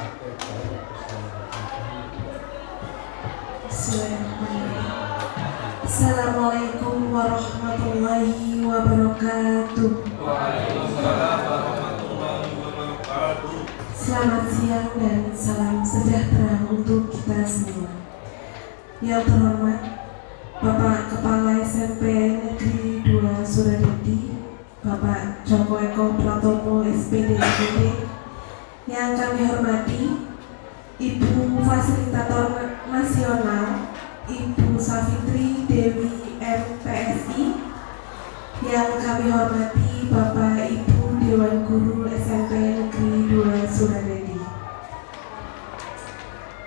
Bismillahirrahmanirrahim. Assalamualaikum warahmatullahi wabarakatuh. Waalaikumsalam warahmatullahi wabarakatuh. Selamat siang dan salam sejahtera untuk kita semua. Yang terhormat Bapak Kepala SMP Negeri 2 Suradadi, Bapak Joko Eko Pratomo SPD MPD. Yang kami hormati Ibu Fasilitator Nasional Ibu Safitri Dewi MPSI. Yang kami hormati Bapak Ibu Dewan Guru SMP Negeri 2 Suradadi.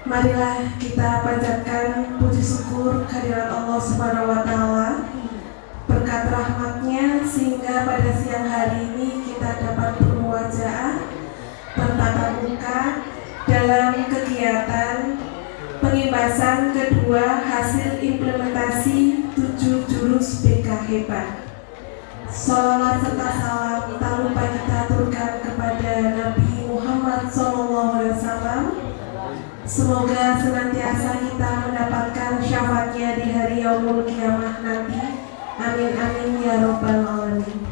Marilah kita panjatkan puji syukur kehadirat Allah Subhanahu wa Ta'ala, berkat rahmatnya sehingga pada siang hari ini kita dapat bermuajaah bertatap muka dalam kegiatan pengibasan kedua hasil implementasi 7 jurus BK Hebat. Salawat serta salam tak lupa kita aturkan kepada Nabi Muhammad SAW. Semoga senantiasa kita mendapatkan syafaatnya di hari yaumul kiamah nanti. Amin amin ya robbal alamin.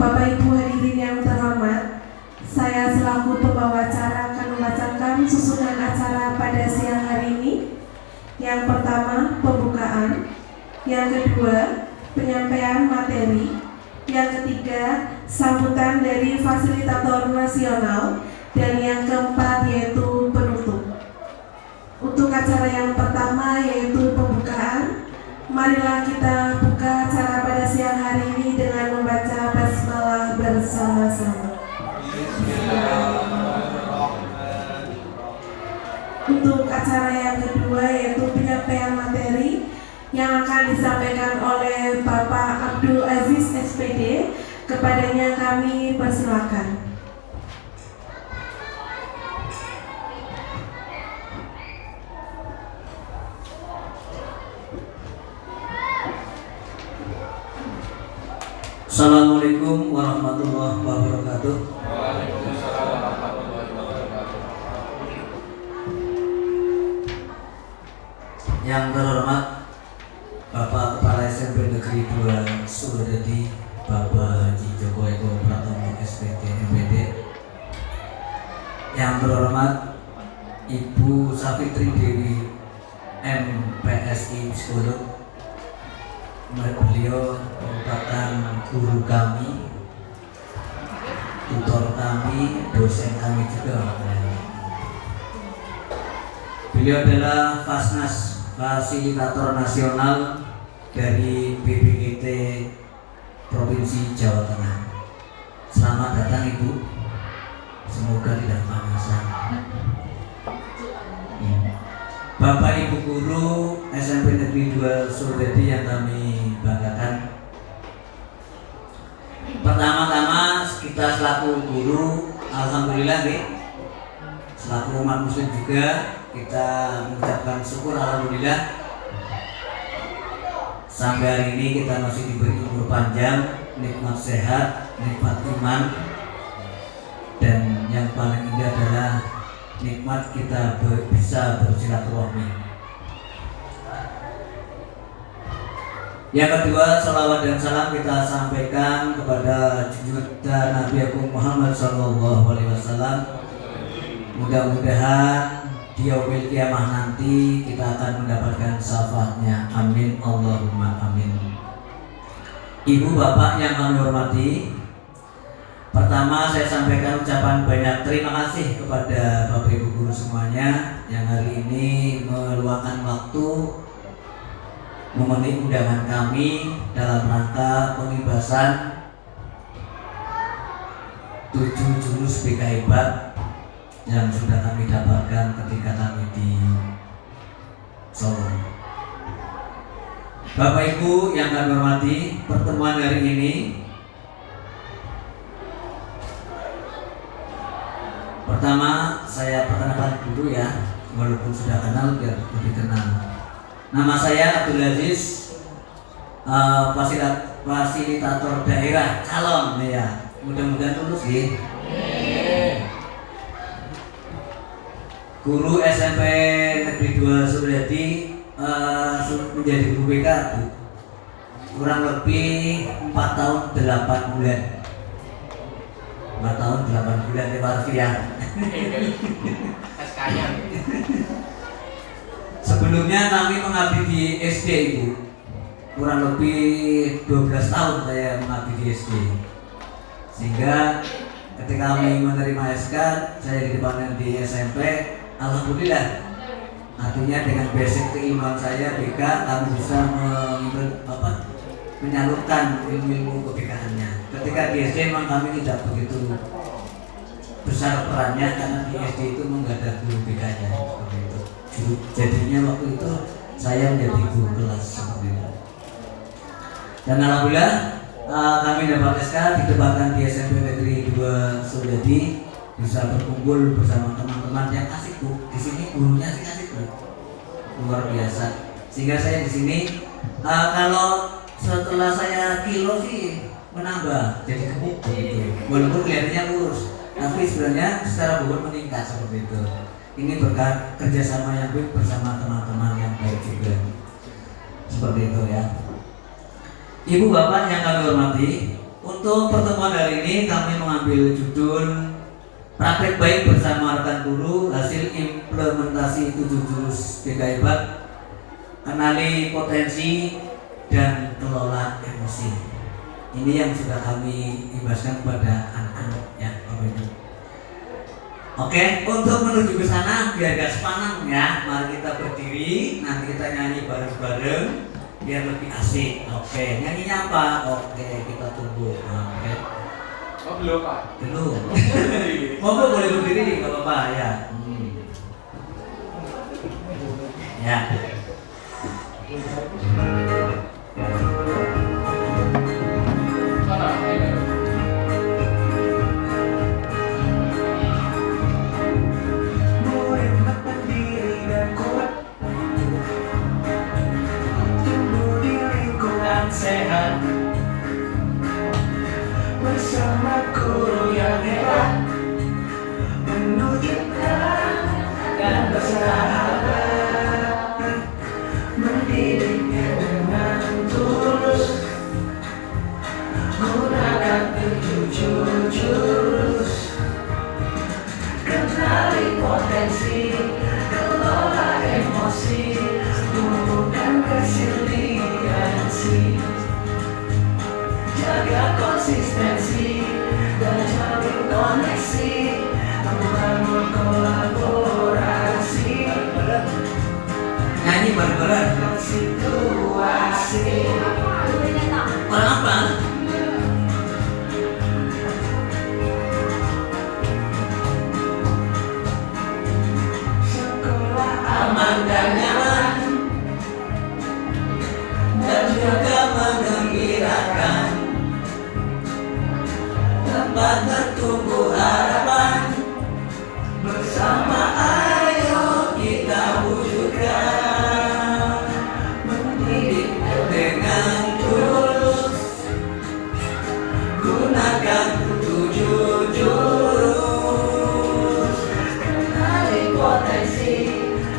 Bapak Ibu hadirin yang terhormat, saya selaku pembawa acara akan membacakan susunan acara pada siang hari ini. Yang pertama, pembukaan. Yang kedua, penyampaian materi. Yang ketiga, sambutan dari fasilitator nasional. Dan yang keempat yaitu penutup. Untuk acara yang pertama yaitu pembukaan, marilah kita buka acara pada siang hari ini dengan membaca basmalah bersama-sama. Untuk acara yang kedua yaitu penyampaian materi yang akan disampaikan oleh Bapak Abdul Aziz SPD. Kepadanya kami persilakan. Assalamualaikum warahmatullahi wabarakatuh. Waalaikumsalam warahmatullahi wabarakatuh. Yang terhormat Bapak Kepala SMP Negeri 2 Suradadi, Bapak Haji Joko Eko Pratomo SPD MPD. Yang terhormat Ibu Safitri Dewi MPSI Psikolog. Beliau merupakan guru kami, tutor kami, dosen kami juga. Beliau adalah Fasnas, fasilitator nasional dari BPGT Provinsi Jawa Tengah. Selamat datang Ibu, semoga tidak kepanasan. Bapak Ibu guru SMP Negeri 2 Suradadi yang kami banggakan. Pertama-tama kita selaku guru, alhamdulillah nih, selaku umat muslim juga kita mengucapkan syukur alhamdulillah sampai hari ini kita masih diberi umur panjang, nikmat sehat, nikmat iman, dan yang paling indah adalah nikmat kita bisa bersilaturahmi. Yang kedua, salawat dan salam kita sampaikan kepada junjungan Nabi Agung Muhammad SAW. Mudah-mudahan di yaumil kiamah nanti kita akan mendapatkan syafaatnya. Amin Allahumma amin. Ibu bapak yang kami hormati, pertama saya sampaikan ucapan banyak terima kasih kepada Bapak Ibu guru semuanya yang hari ini meluangkan waktu memenuhi undangan kami dalam rangka pengibasan 7 jurus BK Hebat yang sudah kami dapatkan ketika kami di Solo. Bapak Ibu yang kami hormati, pertemuan hari ini pertama saya perkenalkan dulu ya, walaupun sudah kenal biar lebih kenal. Nama saya Abdul Aziz, fasilitator daerah calon ya. Mudah-mudahan lulus ya. guru SMP Negeri 2 Suryadi menjadi guru BK Bu. Kurang lebih 4 tahun 8 bulan. 4 tahun 8 bulan ya. Sebelumnya kami mengabdi di SD Ibu. Kurang lebih 12 tahun saya mengabdi di SD. Sehingga ketika kami menerima SK, saya dipanen di SMP, alhamdulillah. Artinya dengan basic keilmuan saya BK, kami bisa menyalurkan ilmu ke-BK-nya. Ketika di SD memang kami tidak begitu besar perannya karena di SD itu nggak ada guru BK-nya seperti itu. Jadinya waktu itu saya menjadi guru kelas seperti itu. Dan alhamdulillah kami dapat SK ditempatkan di SMP Negeri 2 Suryadi, bisa berkumpul bersama teman-teman yang asik Bu. Di sini gurunya asik-asik Bu, luar biasa. Sehingga saya di sini kalau setelah saya kilo sih menambah jadi gemuk begitu. Walaupun kelihatannya kurus, tapi sebenarnya secara bobot meningkat seperti itu. Ini berkat kerjasama yang baik bersama teman-teman yang baik juga. Seperti itu ya. Ibu bapak yang kami hormati, untuk pertemuan hari ini kami mengambil judul Praktek Baik bersama Rekan Guru, hasil implementasi 7 jurus BK Hebat, kenali potensi dan kelola emosi. Ini yang sudah kami imbaskan kepada anak-anak ya Bapak Ibu. Oke, untuk menuju ke sana biar gak sepanang ya, mari kita berdiri, nanti kita nyanyi bareng-bareng biar lebih asik. Oke, nyanyinya apa? Oke, kita tunggu. Oke. Oh belum Pak? Belum. Monggo boleh berdiri kalau apa ya. Ya. Sehat bersama guru yang hebat, menunjukkan dan bersahabat, mendidiknya dengan tulus, gunakan 7 jurus, kenali potensi, kelola emosi, tumbuhkan resiliensi, jaga konsistensi dan jalin koneksi, membangun kolaborasi, Nyanyi bareng-bareng. situasi. Orang apa? Sekolah Aman dan nyaman dan juga menggembirakan, tempat bertumbuh harapan, bersama ayo kita wujudkan, mendidik dengan tulus, gunakan 7 jurus, kenali potensi,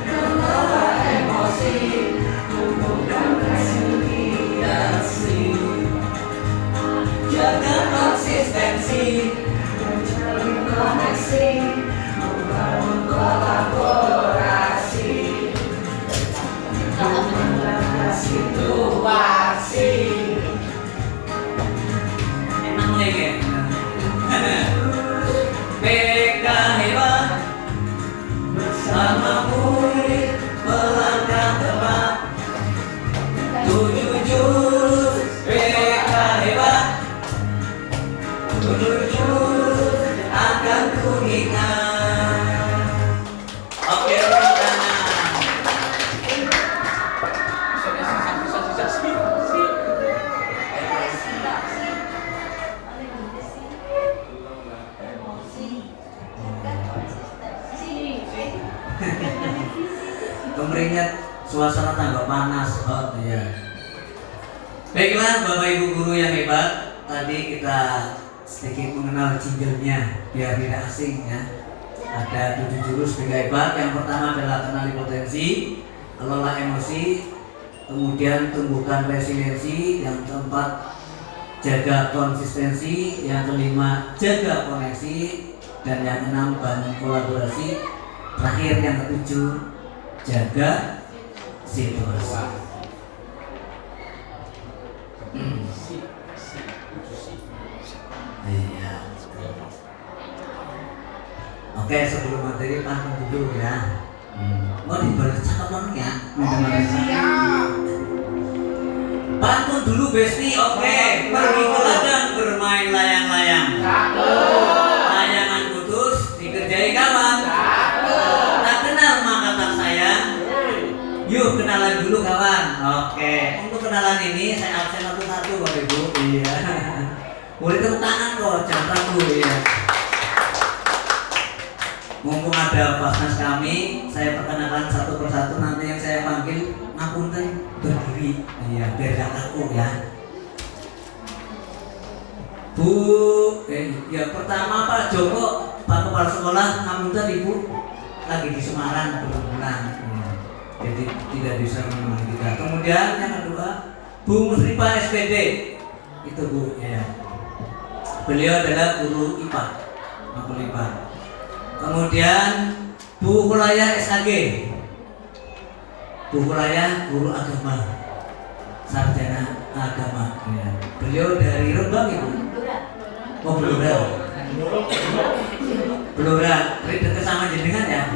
kelola emosi, tumbuhkan resiliensi, jaga konsistensi dan jalin koneksi, membangun kolaborasi, menjaga situasi. Enak lagi. BK hebat bersama murid melangkah tepat, 7 jurus BK hebat, 7 jurus akan ku ingat. Oke, tepuk tangan. Pemeringat suasana tambah panas. Oh iya. Baiklah Bapak Ibu guru yang hebat, tadi kita sedikit mengenal jinglenya biar tidak asing ya. Ada 7 jurus tiga hebat. Yang pertama adalah kenali potensi, kelola emosi, kemudian tumbuhkan resiliensi, yang keempat jaga konsistensi, yang kelima jaga koneksi, dan yang keenam bangun kolaborasi, terakhir yang ketujuh jaga situasi. Iya. Oke, sebelum materi pantun dulu ya. Mau dibalas cakapan ya? Pantun dulu Besti, oke. Pergi ke ladang bermain layang-layang. Layangan putus dikerjai kawan. Tak kenal maka tak sayang. Yuk kenalan dulu kawan. Oke, untuk kenalan ini saya absen satu-satu Bapak Ibu. Iya. Boleh tepuk tangan kok, jangan ragu ya. Mumpung ada Basnas kami, saya perkenalkan satu persatu. Nanti yang saya panggil ngapunten berdiri, iya biar gak kaku ya. Bu, ya pertama Pak Joko, Pak Kepala Sekolah, ngapunten Ibu lagi di Semarang belum pulang, ya. Jadi tidak bisa menemani kita. Kemudian yang kedua, Bu Musrifah SPD, itu Bu ya. Beliau adalah guru IPA, makul IPA. Kemudian Bu Hulaya SAG, Bu Hulaya guru agama, sarjana agama. Ya. Beliau dari Rembang Ibu. Oh Blora. Blora, dekat sama jenengan ya?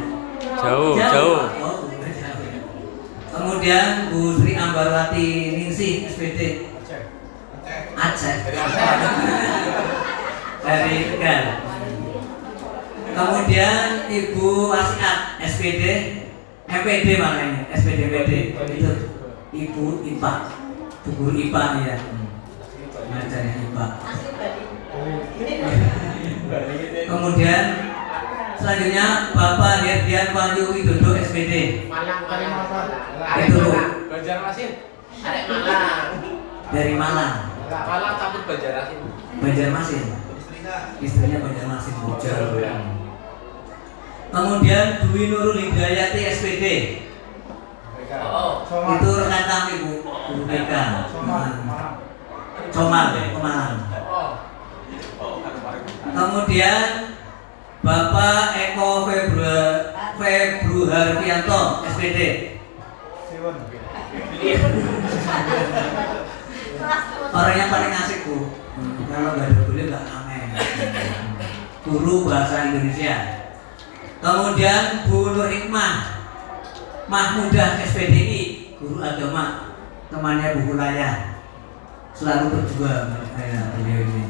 Jauh. Oh, jauh. Kemudian Bu Sri Ambarwati Ningsih SPD. Aceh. Dari Tegal. Kemudian Ibu Wasiat SPD, MPD makanya, SPD MPD itu Ibu IPA, Bu Guru IPA ya, ngajarnya IPA. Kemudian selanjutnya Bapak Herdian Wahyu Widodo SPD. Itu Banjarmasin. dari Malang. Malang campur Banjarmasin. Banjarmasin. Istrinya Banjarmasin Jauh. Kemudian Dwi Nurul Hidayati SPD. Itu rekan kami Bu BK. Comal ya, Pemalang. Kemudian Bapak Eko Februarfianto SPD. Orang yang paling asik Bu. Kalau nggak ada beliau nggak aneh. Guru bahasa Indonesia. Kemudian Bu Nur Hikmah Mahmudah SPDI, guru agama, temannya Bu Hulaya, selalu berdua beliau ini.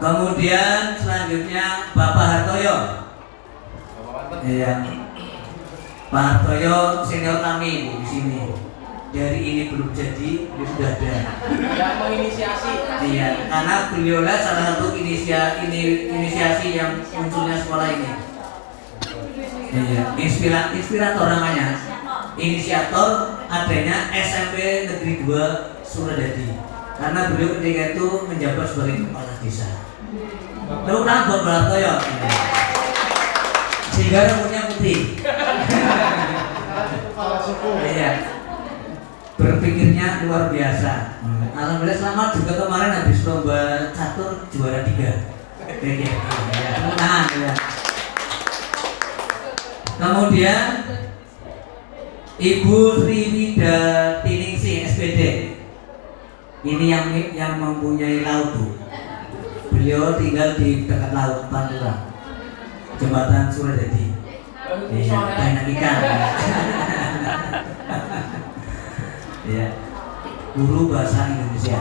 Kemudian selanjutnya Bapak Hartoyo. Iya. Pak Hartoyo senior kami Bu, di sini. Dari ini belum jadi, dia sudah ada. Yang menginisiasi. Iya, karena beliau lah salah satu inisiasi yang munculnya sekolah ini. Iya, inspirator namanya. Inisiator adanya SMP Negeri 2 Suradadi. Karena beliau ketika itu menjabat sebagai kepala desa. Tepuk tangan buat Pak Hartoyo. Sehingga rambutnya putih. Iya. Berpikirnya luar biasa. Alhamdulillah selamat juga kemarin habis lomba catur juara 3. Kayak gitu. Ya, tahan ya. Kemudian Ibu Sri Widati Ningsih SPD. Ini yang mempunyai laut Bu. Beliau tinggal di dekat laut Pantura, Jembatan Suradadi. Iya, banyak ikan. Ya, guru bahasa Indonesia.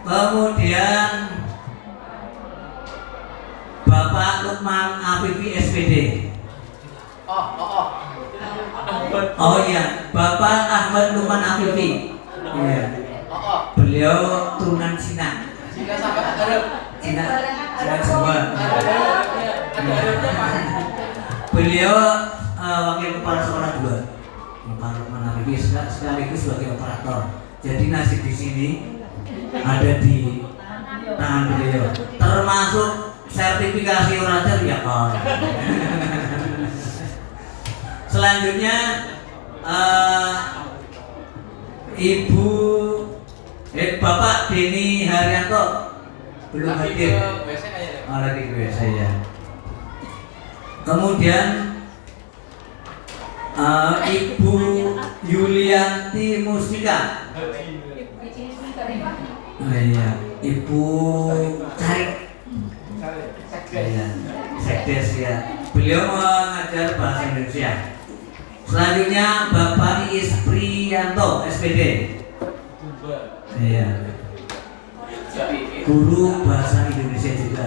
Kemudian Bapak Lukman Afifi SPD. Oh iya, Bapak Ahmad Lukman Afifi. Iya. Beliau turunan Cina. Cina sampai Arab. Cina Jawa. Beliau wakil kepala sekolah 2. Bapak Lukman Afifi sekaligus sebagai operator. Jadi nasib di sini ada di tangan beliau. Termasuk sertifikasi orang ajar ya kan. Selanjutnya Bapak Denny Haryanto belum hadir. Lagi ke WC ya. Kemudian Ibu Yulianti Mustika. Iya, Ibu Carik. Iya, Sekdes ya. Beliau mengajar bahasa Indonesia. Selanjutnya Bapak Iis Priyanto, SPD. Iya. Guru bahasa Indonesia juga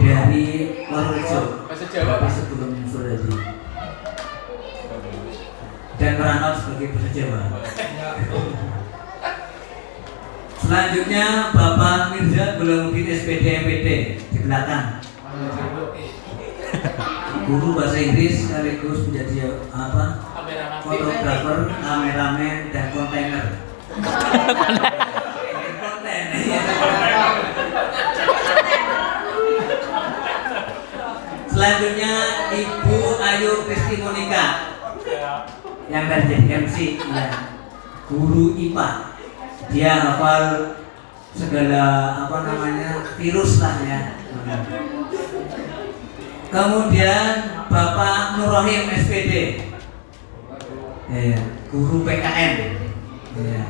dari Walurejo. Bahasa Jawa, Pak. Sebelum Suradi. Dan merangkap sebagai bahasa Jawa. Selanjutnya Bapak Mirza Gulamuddin SPD MPD di belakang. Guru bahasa Inggris sekaligus menjadi apa? Fotografer, kameramen, dan kontainer. Selanjutnya Ibu Ayu Kristi Monika yang akan jadi MC ya. Guru IPA. Dia hafal segala apa namanya virus lah ya. Kemudian Bapak Nur Rahim SPD, ya, guru PKN, ya.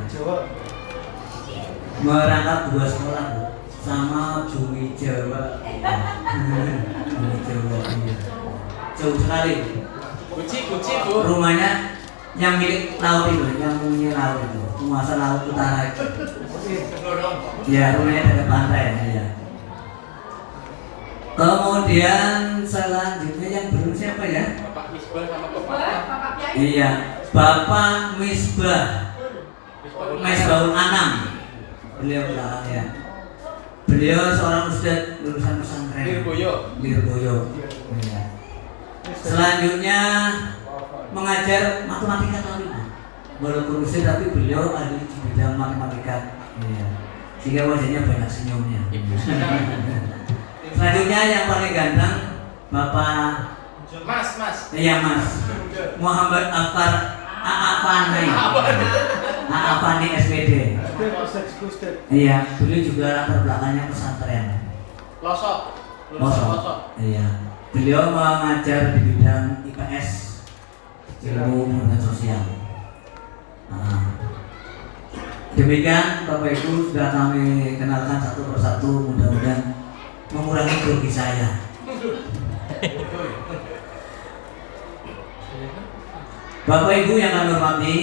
Merangkap 2 sekolah sama Bumi Jawa, Bumi Jawa, iya. Jauh sekali. Kuci Bu. Rumahnya yang milik laut itu, yang punya laut itu, penguasa laut utara itu. Ya, rumahnya dekat pantai, ya. Kemudian selanjutnya yang belum siapa ya? Bapak Misbah sama Bapak. Iya, Bapak Misbahul Anam. Beliau belakang ya. Beliau seorang ustadz lulusan pesantren Lirboyo. Iya. Selanjutnya mengajar matematika tahun ini. Walaupun ustadz tapi beliau ahli di bidang matematika. Iya. Sehingga wajahnya banyak senyumnya. Selanjutnya yang paling ganteng Bapak Mas. Iya Mas Muhammad Afkar Aafani SPD. Iya, beliau juga latar belakangnya pesantren. Losok. Iya. Beliau mengajar di bidang IPS, ilmu pengetahuan sosial. Demikian Bapak Ibu sudah kami kenalkan satu persatu, mudah-mudahan mengurangi grogi saya. Bapak Ibu yang kami hormati,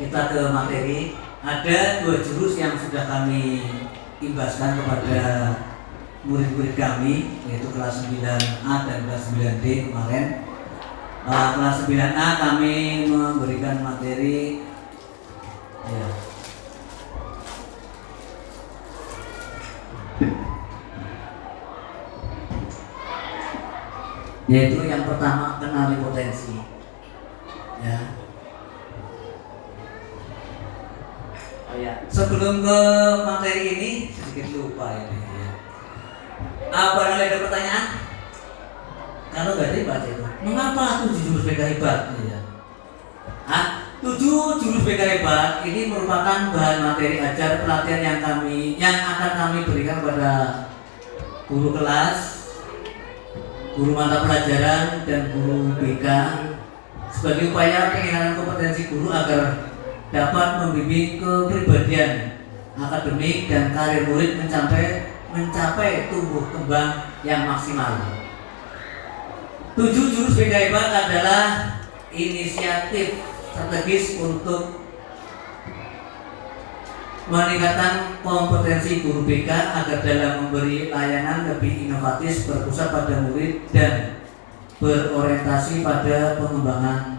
kita ke materi. Ada 2 jurus yang sudah kami imbaskan kepada murid-murid kami, yaitu kelas 9A dan kelas 9D kemarin. Kelas 9A kami memberikan materi ya, yaitu yang pertama kenali potensi ya. Sebelum ke materi ini sedikit lupa ini ya. Apa ada pertanyaan? Kalau nggak ada baca itu, mengapa 7 jurus BK hebat? Ya. 7 jurus BK hebat ini merupakan bahan materi ajar pelatihan yang akan kami berikan kepada guru kelas, guru mata pelajaran, dan guru BK sebagai upaya peningkatan kompetensi guru agar dapat membimbing kepribadian akademik dan karir murid mencapai tumbuh kembang yang maksimal. 7 jurus BK hebat adalah inisiatif strategis untuk meningkatkan kompetensi guru BK agar dalam memberi layanan lebih inovatif, berpusat pada murid, dan berorientasi pada pengembangan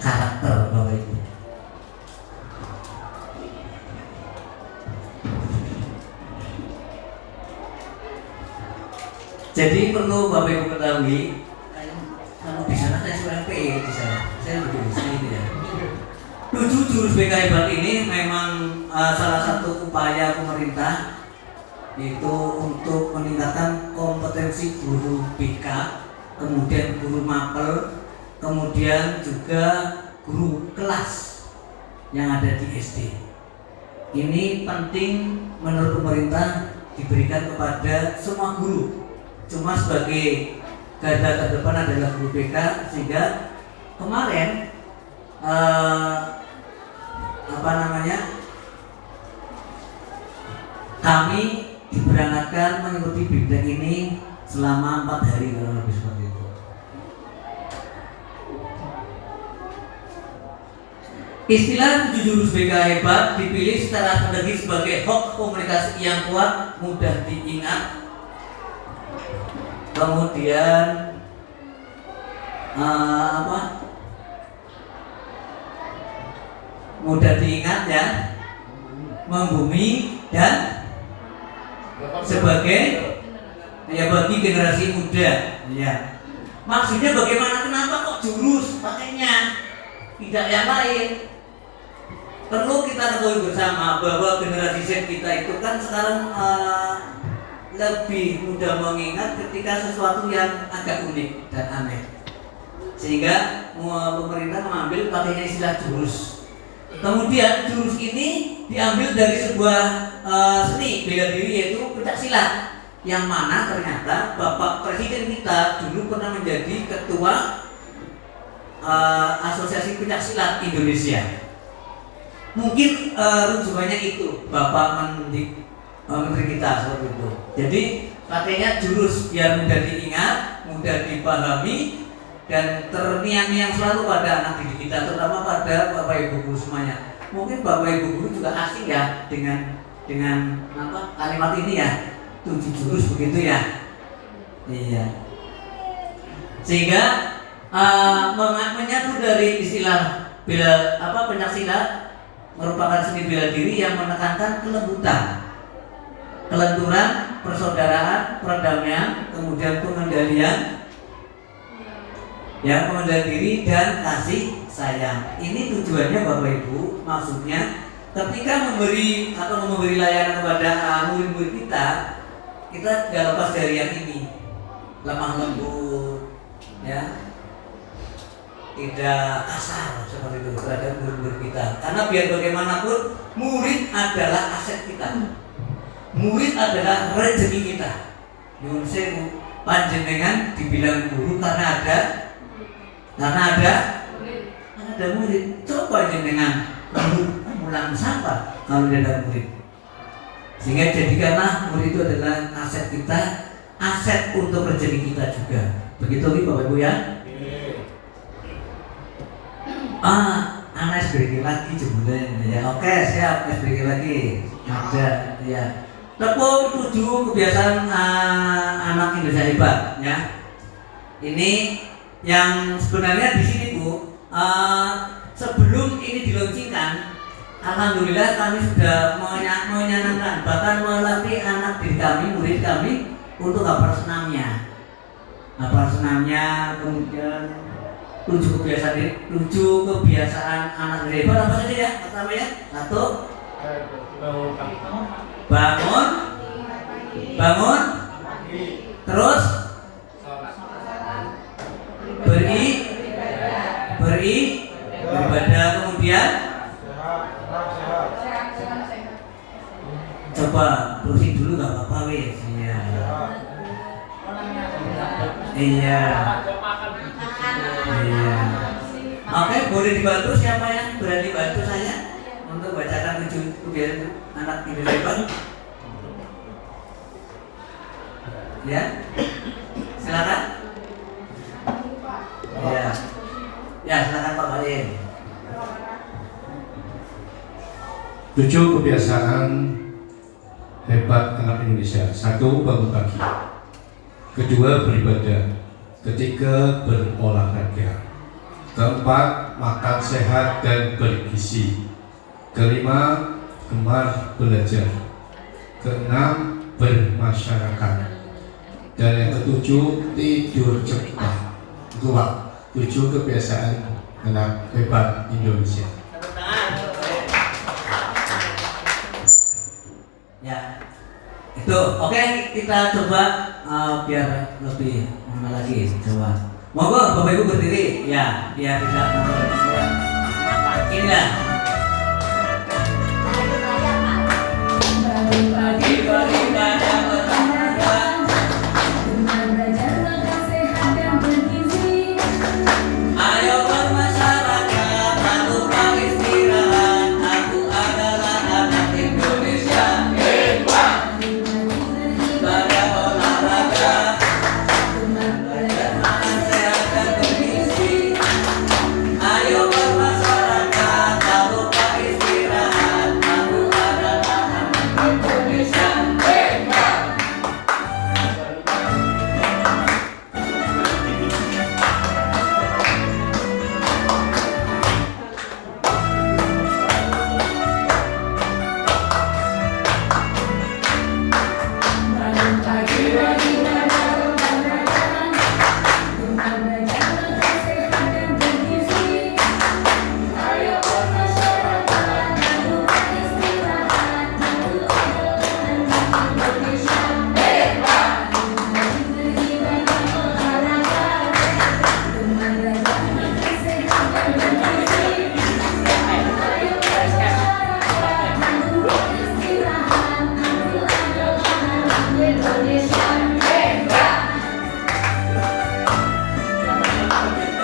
karakter Bapak Ibu. Jadi perlu Bapak Ibu ketahui, kalau di sana saya sudah di sana, saya lebih di sini ya. 7 jurus BK hebat ini memang salah satu upaya pemerintah itu untuk meningkatkan kompetensi guru BK, kemudian guru mapel, kemudian juga guru kelas yang ada di SD. Ini penting menurut pemerintah diberikan kepada semua guru. Cuma sebagai garda terdepan adalah guru BK, sehingga kemarin kami diberangkatkan mengikuti bimbingan ini selama 4 hari kurang lebih seperti itu. Istilah 7 jurus BK hebat dipilih secara strategis sebagai hook komunikasi yang kuat, mudah diingat. Kemudian mudah diingat ya, membumi dan sebagai ya bagi generasi muda ya. Maksudnya bagaimana, kenapa kok jurus pakainya tidak yang lain? Perlu kita ketahui bersama bahwa generasi Z kita itu kan sekarang lebih mudah mengingat ketika sesuatu yang agak unik dan aneh, sehingga pemerintah mengambil pakainya istilah jurus. Kemudian jurus ini diambil dari sebuah seni bela diri, yaitu pencaksilat, yang mana ternyata Bapak Presiden kita dulu pernah menjadi ketua Asosiasi Pencaksilat Indonesia. Mungkin rujukannya itu Bapak Menteri kita seperti itu. Jadi pakainya jurus biar mudah diingat, mudah dipahami, dan terngiang-ngiang selalu pada anak didik kita, terutama pada Bapak Ibu guru semuanya. Mungkin Bapak Ibu guru juga asing ya dengan kalimat ini ya, 7 jurus begitu ya. Iya. Sehingga menyatu dari istilah pencaksilat merupakan seni bela diri yang menekankan kelembutan, kelenturan, persaudaraan, perdamaian, kemudian pengendalian diri dan kasih sayang. Ini tujuannya Bapak Ibu, maksudnya ketika memberi layanan kepada murid-murid kita gak lepas dari yang ini, lemah lembut, ya, tidak kasar seperti itu terhadap murid-murid kita. Karena biar bagaimanapun murid adalah aset kita, murid adalah rezeki kita. Nyuwun sewu, panjenengan dibilang guru karena ada murid. Coba jenengan mulang sampah kalau ada murid. Sehingga jadikanlah murid itu adalah aset kita, aset untuk rezeki kita juga. Begitu nih Bapak Ibu ya. Anak SBG lagi jembulan ya. Oke, siap, SBG lagi. Ada ya. Tepuk 7 kebiasaan anak Indonesia hebat ya. Ini yang sebenarnya di sini Bu, sebelum ini diluncurkan, alhamdulillah kami sudah menyenangkan, bahkan melatih anak didik kami, murid kami untuk hafal senamnya, kemudian 7 kebiasaan anak hebat apa saja ya? Pertama ya, 1, bangun, terus beribadah, kemudian coba berusin dulu gak apa-apa wes. Iya. Oke, boleh dibantu, siapa yang berani bantu saya untuk bacakan 7 kebiasaan anak Indonesia hebat? Ya, silakan. Ya, silakan Pak Khalil. 7 kebiasaan hebat anak Indonesia. 1, bangun pagi. 2, beribadah. 3, berolahraga. 4, makan sehat dan bergizi. 5, gemar belajar. 6, bermasyarakat. Dan yang ke-7, tidur cepat. Itu Pak, 7 kebiasaan anak hebat Indonesia. Ya. Itu oke, kita coba biar lebih mengenal lagi. Coba. Monggo Bapak Ibu berdiri ya, biar tidak mengenal. Inilah. Pagi beribadah berolahraga dengan belajar makan sehat dan bergizi. Ayo bermasyarakat, tak lupa istirahat. Aku adalah anak Indonesia. Hebat. Beribadah olahraga dengan belajar makan sehat dan bergizi. Ayo bermasyarakat, tak lupa istirahat. Aku adalah anak Indonesia. Hebat. Bangun pagi beribadah olahraga dengan belajar makan sehat dan bergizi. Ayo bermasyarakat, tak lupa istirahat. Aku adalah anak Indonesia. Hebat. Beribadah olahraga dengan belajar makan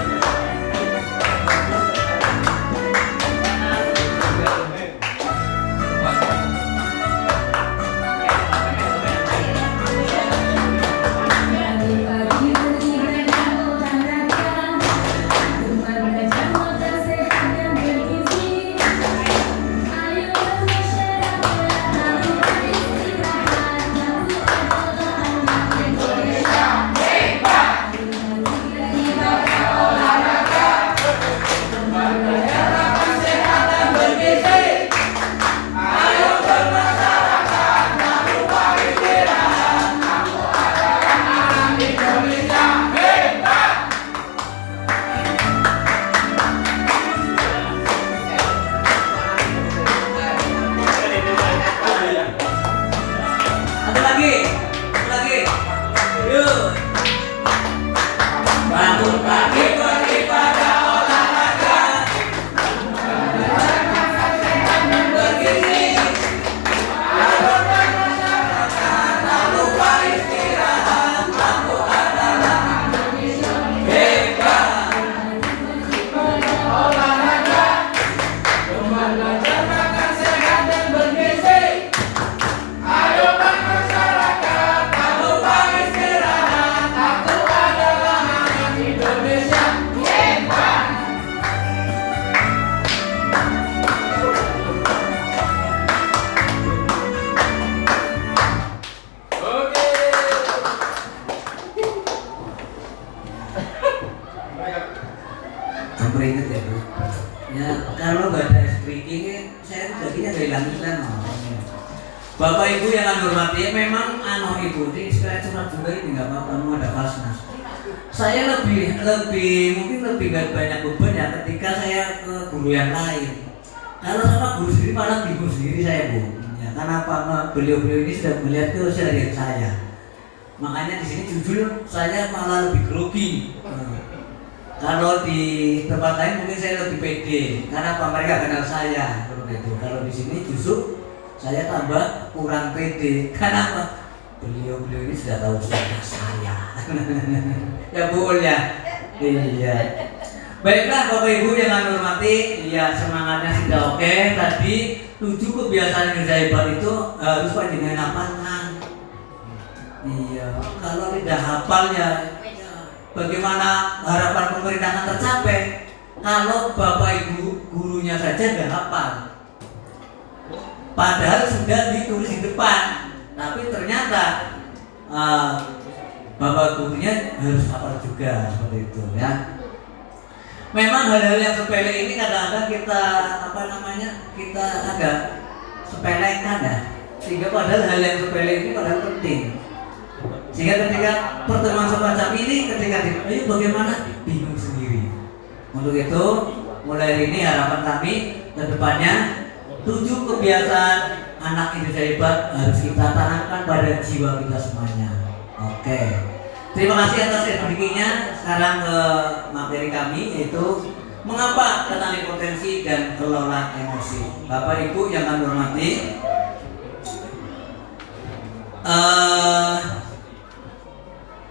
sehat dan bergizi. Ayo bermasyarakat, tak lupa istirahat. Aku adalah anak Indonesia. Hebat. Pagi-pagi beribadah olahraga dengan belajar makan sehat dan bergizi. Ayo bermasyarakat, tak lupa istirahat. Aku adalah anak Indonesia. Hebat. Beribadah olahraga dengan belajar makan sehat dan bergizi. Ayo bermasyarakat, tak lupa istirahat. Aku adalah anak Indonesia. Hebat. Satu lagi. Yuk. Bangun pagi beribadah olahraga dengan makan sehat dan bergizi. Ayo bermasyarakat, tak lupa istirahat. Aku adalah Indonesia. Hebat. Olahraga dengan belajar makan sehat dan bergizi. Ayo bermasyarakat, tak lupa istirahat. Aku adalah anak Indonesia. Hebat. Oke. Kamu ingat ya Bu? Ya kalau nggak ada speaking saya jadinya nggak hilang. Bapak Ibu yang kami hormati, memang Ibu ini sekali curhat juga ini nggak apa-apa, mau ada Fasnas. Saya lebih mungkin lebih nggak banyak beban ya ketika saya ke guru yang lain. Kalau sama guru sendiri malah bingung sendiri saya Bu. Ya, karena apa? Beliau-beliau ini sudah melihat keseharian saya. Makanya di sini jujur saya malah lebih grogi. Kalau di tempat lain mungkin saya lebih pede karena apa, mereka kenal saya seperti itu. Kalau di sini justru saya tambah kurang pede karena apa? Beliau-beliau ini sudah tahu siapa saya. Ya Bu ya. Iya. Baiklah Bapak Ibu yang kami hormati, ya semangatnya sudah oke. Tadi 7 kebiasaan kerja hebat itu harus panjenengan hafalkan. Iya, kalau tidak hafal ya bagaimana harapan pemerintah akan tercapai kalau Bapak Ibu gurunya saja nggak hafal? Padahal sudah ditulis di depan, tapi ternyata Bapak gurunya harus hafal juga seperti itu ya. Memang hal-hal yang sepele ini kadang-kadang kita kita agak sepelekan ya. Sehingga padahal hal yang sepele ini padahal penting. Sehingga ketika pertemuan semacam ini, ketika ayo bagaimana, bingung sendiri. Untuk itu, mulai hari ini harapan kami ke depannya 7 kebiasaan anak Indonesia hebat harus kita tanamkan pada jiwa kita semuanya. Oke. Terima kasih atas edukasinya. Sekarang ke materi kami, yaitu mengapa kenali potensi dan kelola emosi. Bapak Ibu yang kami hormati,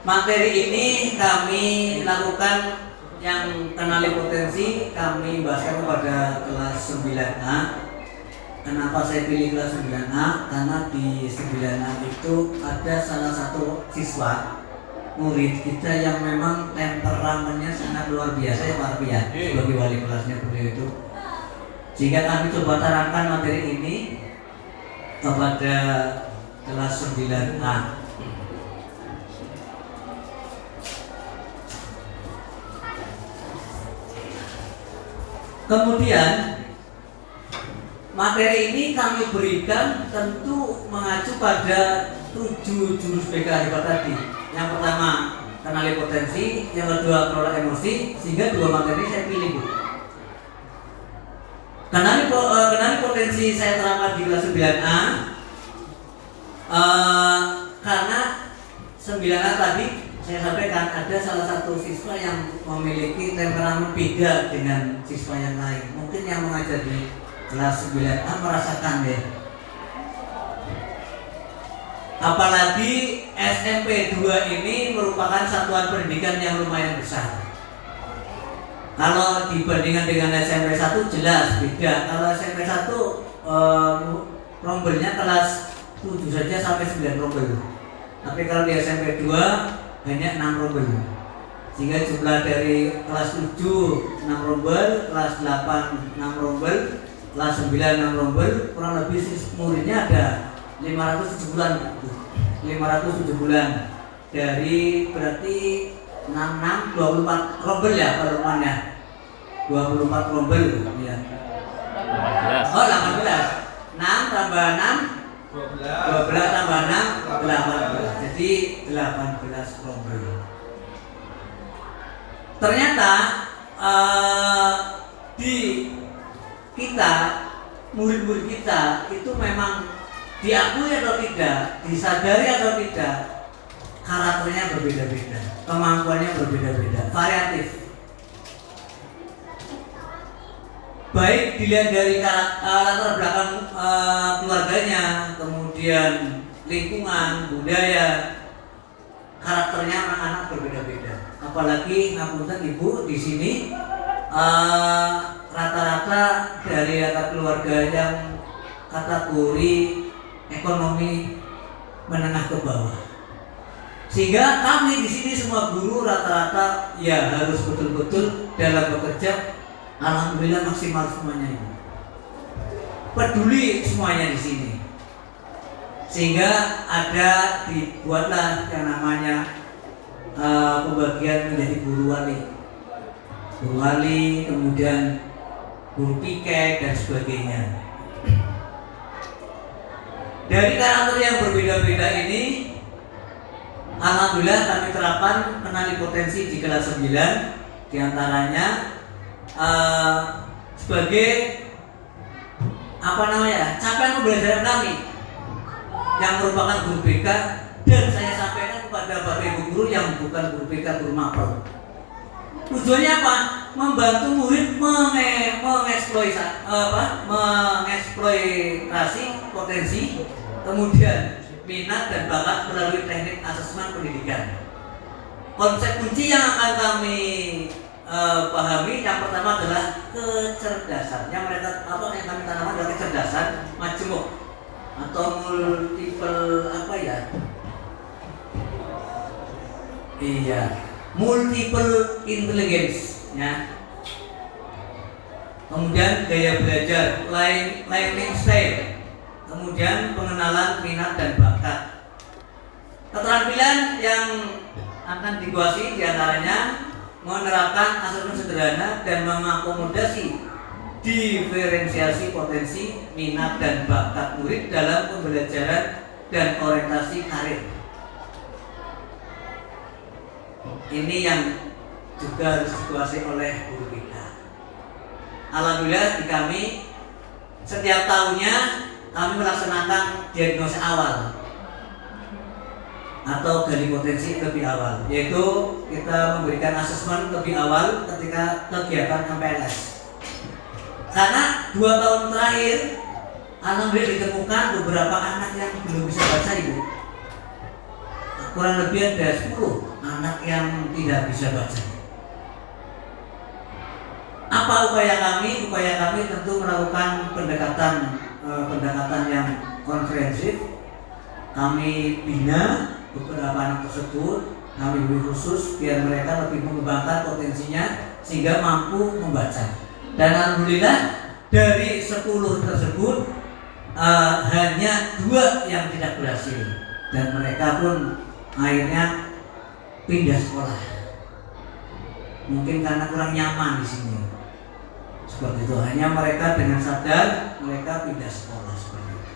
materi ini kami lakukan yang kenali potensi, kami bahaskan kepada kelas 9A. Kenapa saya pilih kelas 9A? Karena di 9A itu ada salah satu siswa murid kita yang memang temperamennya sangat luar biasa ya Pak Arfi ya, sebagai wali kelasnya beliau itu. Sehingga kami coba terangkan materi ini kepada kelas 9A. Kemudian materi ini kami berikan tentu mengacu pada 7 jurus BK hebat tadi. Yang pertama kenali potensi, yang kedua kelola emosi, sehingga 2 materi saya pilih Bu. Kenali potensi saya terangkan di kelas 9A karena 9A tadi saya sampaikan ada salah satu siswa yang memiliki temperamen beda dengan siswa yang lain. Mungkin yang mengajar di kelas 9A merasakan deh. Apalagi SMP 2 ini merupakan satuan pendidikan yang lumayan besar. Kalau dibandingkan dengan SMP 1 jelas beda. Kalau SMP 1 rombelnya kelas 7 saja sampai 9 rombel. Tapi kalau di SMP 2 hanya 6 rombel. Sehingga jumlah dari kelas 7 6 rombel, kelas 8 6 rombel, kelas 9 6 rombel, kurang lebih muridnya ada 507 bulan dari berarti 66 24 rombel ya kalau ya 24 rombel ya. 18. Oh 18 6 tambah 6 12 tambah 6 18 jadi 18 rombel. Ternyata di kita murid-murid kita itu memang diakui atau tidak, disadari atau tidak, karakternya berbeda-beda, kemampuannya berbeda-beda, variatif. Baik dilihat dari latar belakang keluarganya, kemudian lingkungan, budaya, karakternya anak-anak berbeda-beda. Apalagi ngapunten Ibu di sini rata-rata dari latar keluarga yang kategori ekonomi menengah ke bawah. Sehingga kami di sini semua guru rata-rata ya harus betul-betul dalam bekerja. Alhamdulillah maksimal semuanya Ibu. Peduli semuanya di sini. Sehingga dibuatlah yang namanya pembagian menjadi guru wali, kemudian guru piket dan sebagainya. Dari karakter yang berbeda-beda ini, alhamdulillah kami terapkan kenali potensi di kelas 9, diantaranya sebagai capaian pembelajaran kami yang merupakan guru BK, dan saya sampaikan kepada Bapak Ibu guru yang bukan guru BK, guru mapel. Tujuannya apa? Membantu murid mengeksploitasi potensi, kemudian minat dan bakat melalui teknik asesmen pendidikan. Konsep kunci yang akan kami pahami yang pertama adalah kecerdasan. Yang kami tanamkan adalah kecerdasan majemuk atau multiple intelligence ya. Kemudian gaya belajar, learning style, kemudian pengenalan minat dan bakat. Keterampilan yang akan dikuasai diantaranya menerapkan asesmen sederhana dan mengakomodasi diferensiasi potensi, minat dan bakat murid dalam pembelajaran dan orientasi karir. Ini yang juga harus dikuasai oleh guru kita. Alhamdulillah di kami setiap tahunnya kami melaksanakan diagnosa awal atau gali potensi lebih awal, yaitu kita memberikan asesmen lebih awal ketika kegiatan MPLS. Karena 2 tahun terakhir alhamdulillah ditemukan beberapa anak yang belum bisa baca, Ibu. Kurang lebih ada 10 anak yang tidak bisa baca. Apa upaya kami? Upaya kami tentu melakukan pendekatan yang komprehensif. Kami bina beberapa anak tersebut, kami beri khusus biar mereka lebih mengembangkan potensinya sehingga mampu membaca. Dan alhamdulillah dari 10 tersebut hanya 2 yang tidak berhasil, dan mereka pun akhirnya pindah sekolah. Mungkin karena kurang nyaman di sini. Seperti itu. Hanya mereka dengan sadar mereka pindah sekolah seperti itu.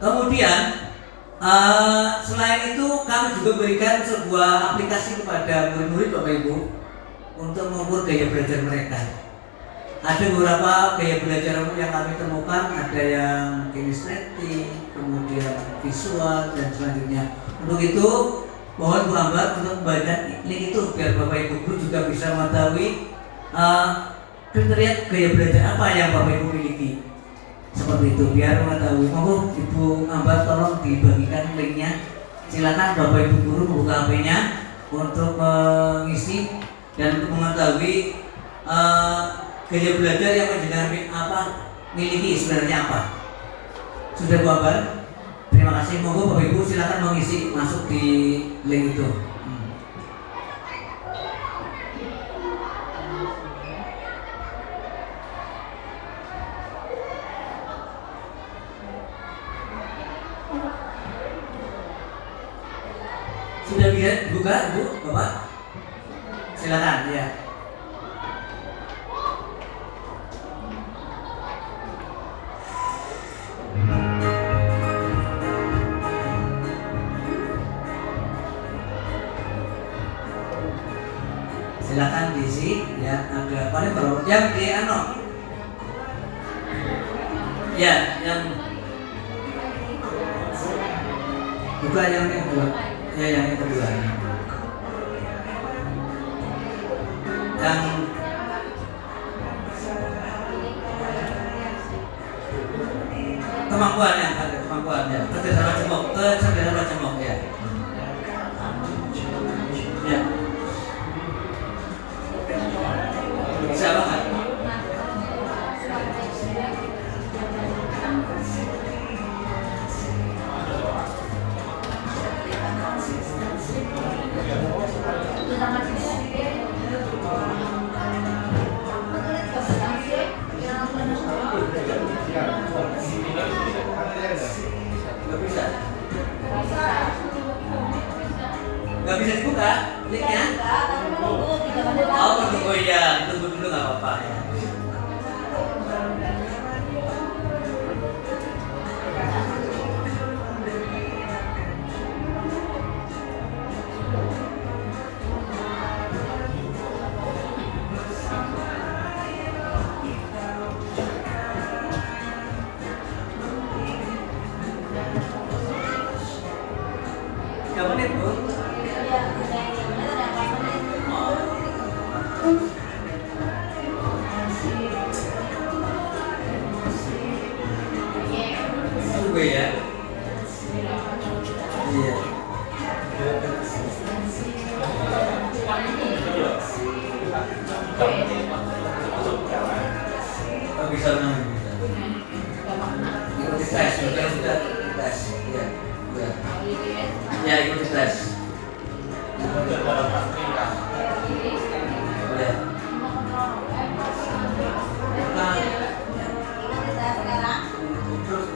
Kemudian selain itu kami juga berikan sebuah aplikasi kepada murid-murid Bapak Ibu untuk mengukur gaya belajar mereka. Ada beberapa gaya belajar yang kami temukan, ada yang kinestetik, kemudian visual dan selanjutnya. Untuk itu mohon Bu Ambar untuk membagikan link itu biar Bapak Ibu guru juga bisa mengetahui kriteria gaya belajar apa yang Bapak Ibu miliki. Seperti itu biar mengetahui. Mohon Ibu Ambar tolong dibagikan linknya. Silakan Bapak Ibu guru membuka HP-nya untuk mengisi dan untuk mengetahui gaya belajar yang menjenengan miliki sebenarnya apa. Sudah Bu Ambar? Terima kasih. Mohon Bapak Ibu silakan mengisi masuk di link itu. Sudah bisa dibuka, Bu, Bapak? Silakan, ya. Silakan diisi, ya. Ada paling berapa? Yang di ya, yang buka yang kedua. Ya, yang kedua. Yang kemampuannya, ada kemampuannya. Kecerdasan cemok, ya. Ya. Bisa banget. Gak bisa dibuka linknya? Oh, menunggu ya, tunggu dulu gak apa-apa ya. Gak menit, Bu? Tunggu ya. Iya. Oh, bisa menang, bisa. Ikuti tes, sudah tes. Iya. Iya. Ya, ikuti tes. Ya. Nah, terus,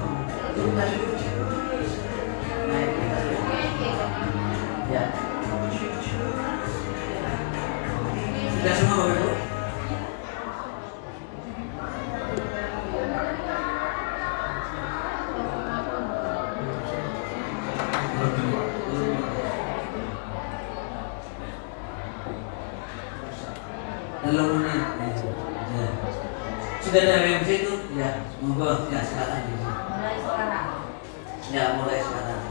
Ya silakan. Mulai sekarang. Ya mulai sekarang.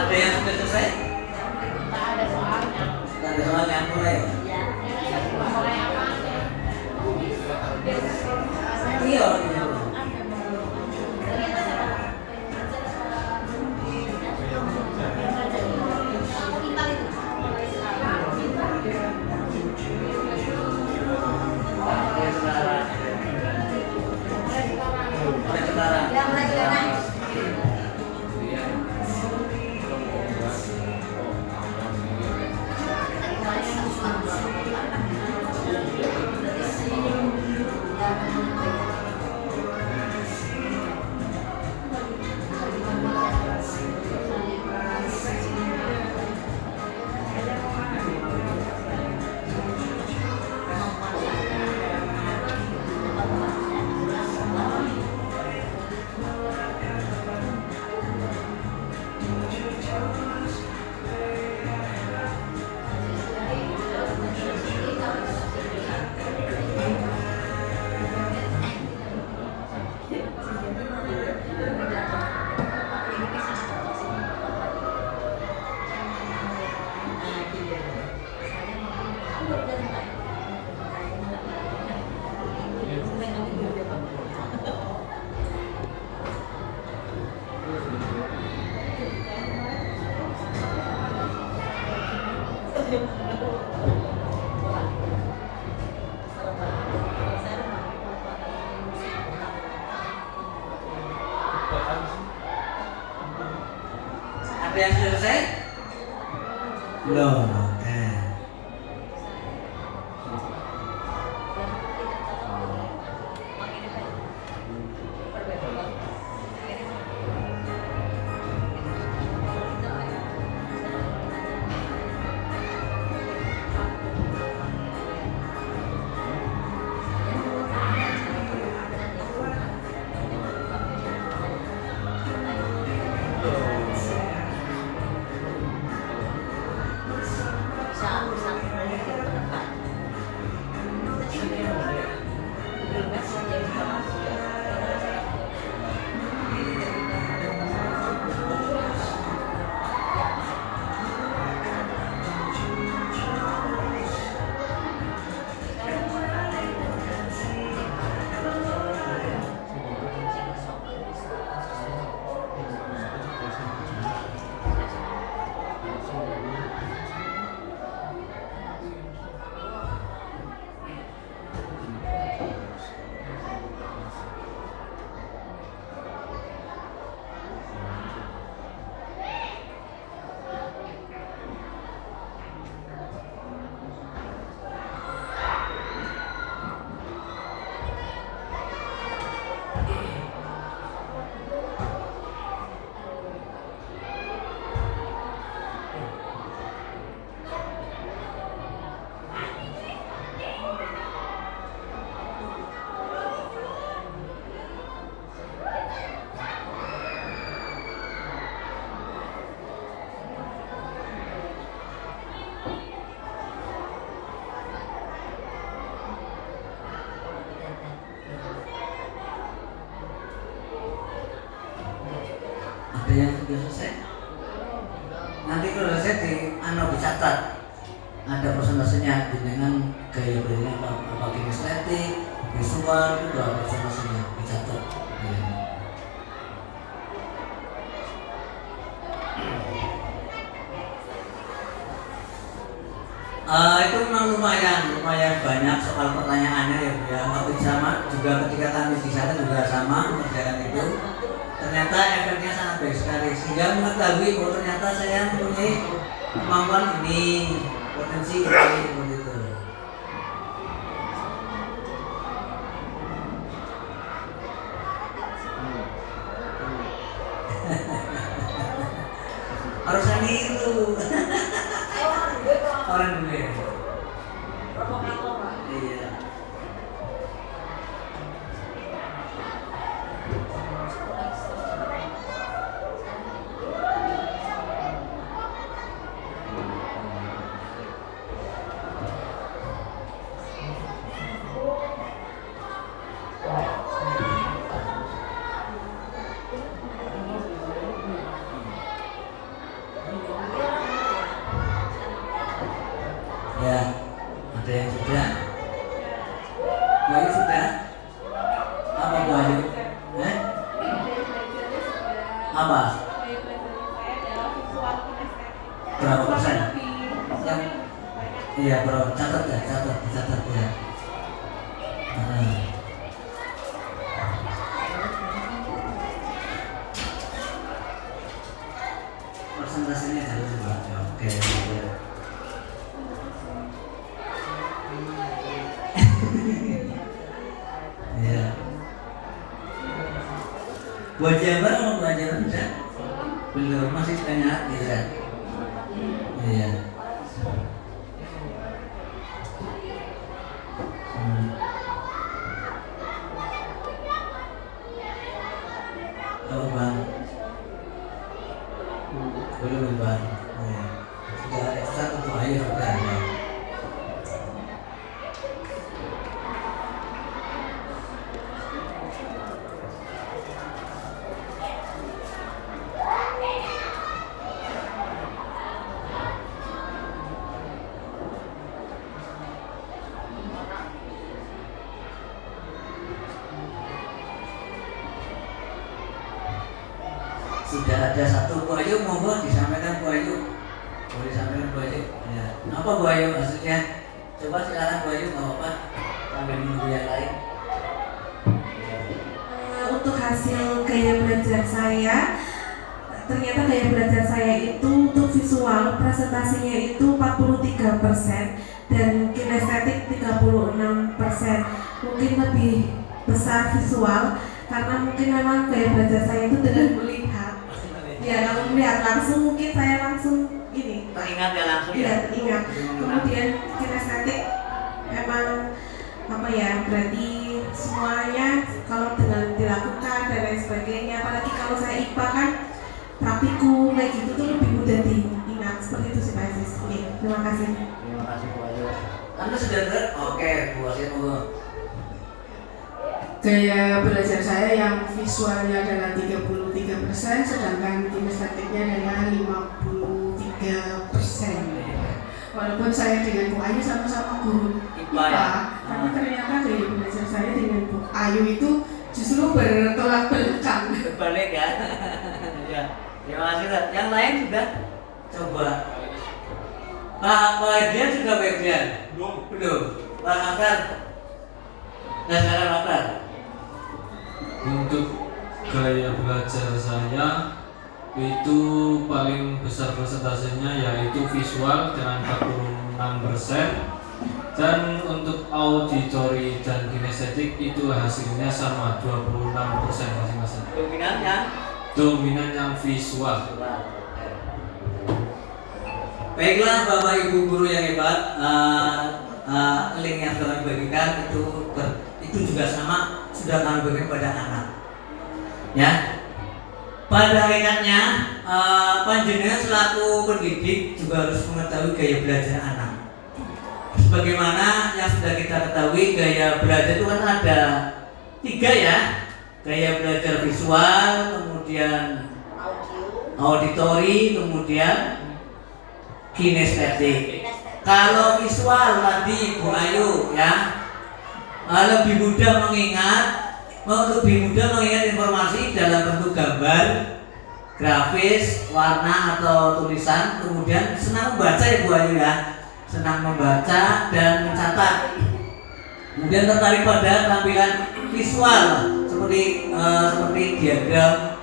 Ada yang sudah selesai? Tak ada soalnya. Tak ada soalnya, mulai. Ya. Mulai apa? Iya. Mulai sekarang. Ya, mulai sekarang. Ada yang sudah selesai? Belum. nanti kalau saya di dicatat ada persentasenya dengan gaya belajarnya apa kinestetik, visual itu berapa persentasenya dicatat. Ya. Itu memang lumayan banyak soal pertanyaannya ya Bu ya. Waktu sama juga ketika kami di sana juga sama mengerjakan itu. Ternyata efeknya sangat baik sekali sehingga mengetahui bahwa ternyata saya mempunyai kemampuan ini, potensi ini seperti itu. Harusnya niru orang dulu ya. Iya. Ya, ada yang sudah. Bayu sudah. Apa Bayu? Apa? Berapa persen? Yang iya berapa? Catat ya. Persentasenya dulu Pak. Oke. Ya. Buat Jabar apa buat Jabar bisa? Belum, masih banyak bisa. Iya. Kalau Bang belum Bang. Ya. Sudah ekstra untuk air sudah ya. Sudah ada satu Bu Ayu, monggo disampaikan Bu Ayu. Boleh disampaikan Bu Ayu. Ya. Apa Bu Ayu maksudnya? Coba silakan Bu Ayu, nggak apa-apa. Sambil menunggu yang lain. Untuk hasil gaya belajar saya, ternyata gaya belajar saya itu untuk visual presentasinya itu 43% dan kinestetik 36%. Mungkin lebih besar visual karena mungkin memang gaya belajar saya itu dengan melihat. Ya, kalau melihat langsung mungkin saya langsung ini Teringat ya langsung ya. Iya, teringat. Kemudian kinestetik emang apa ya, berarti semuanya kalau dengan dilakukan dan lain sebagainya, apalagi kalau saya IPA kan praktikum kayak gitu tuh lebih mudah diingat. Seperti itu sih Pak Aziz. Oke, terima kasih. Terima kasih Bu Ayu. Anda sudah dengar? Oke, Bu Aziz monggo. Gaya belajar saya yang visualnya adalah 33%, sedangkan kinestetiknya adalah 53%. Walaupun saya dengan Bu Ayu sama-sama guru IPA, tapi ternyata gaya belajar saya dengan Bu Ayu itu justru bertolak belakang. Berbalik ya. Ya. Terima kasih. Yang lain sudah coba. Pak Adrian sudah Pak Adrian? Belum. Pak Akar. Nah, sekarang Akar. Untuk gaya belajar saya itu paling besar persentasenya yaitu visual dengan 46%, dan untuk auditory dan kinestetik itu hasilnya sama 26% masing-masing. Dominan yang visual. Baiklah Bapak Ibu guru yang hebat, link yang sudah kami bagikan itu juga sama sudah kami berikan kepada anak. Ya. Pada hakikatnya panjenengan selaku pendidik juga harus mengetahui gaya belajar anak. Sebagaimana yang sudah kita ketahui, gaya belajar itu kan ada 3 ya. Gaya belajar visual, kemudian auditory, kemudian kinestetik. Kalau visual tadi Bu Ayu ya, lebih mudah mengingat informasi dalam bentuk gambar, grafis, warna atau tulisan. Kemudian senang membaca ya Bu Ayu ya, senang membaca dan mencatat. Kemudian tertarik pada tampilan visual seperti diagram,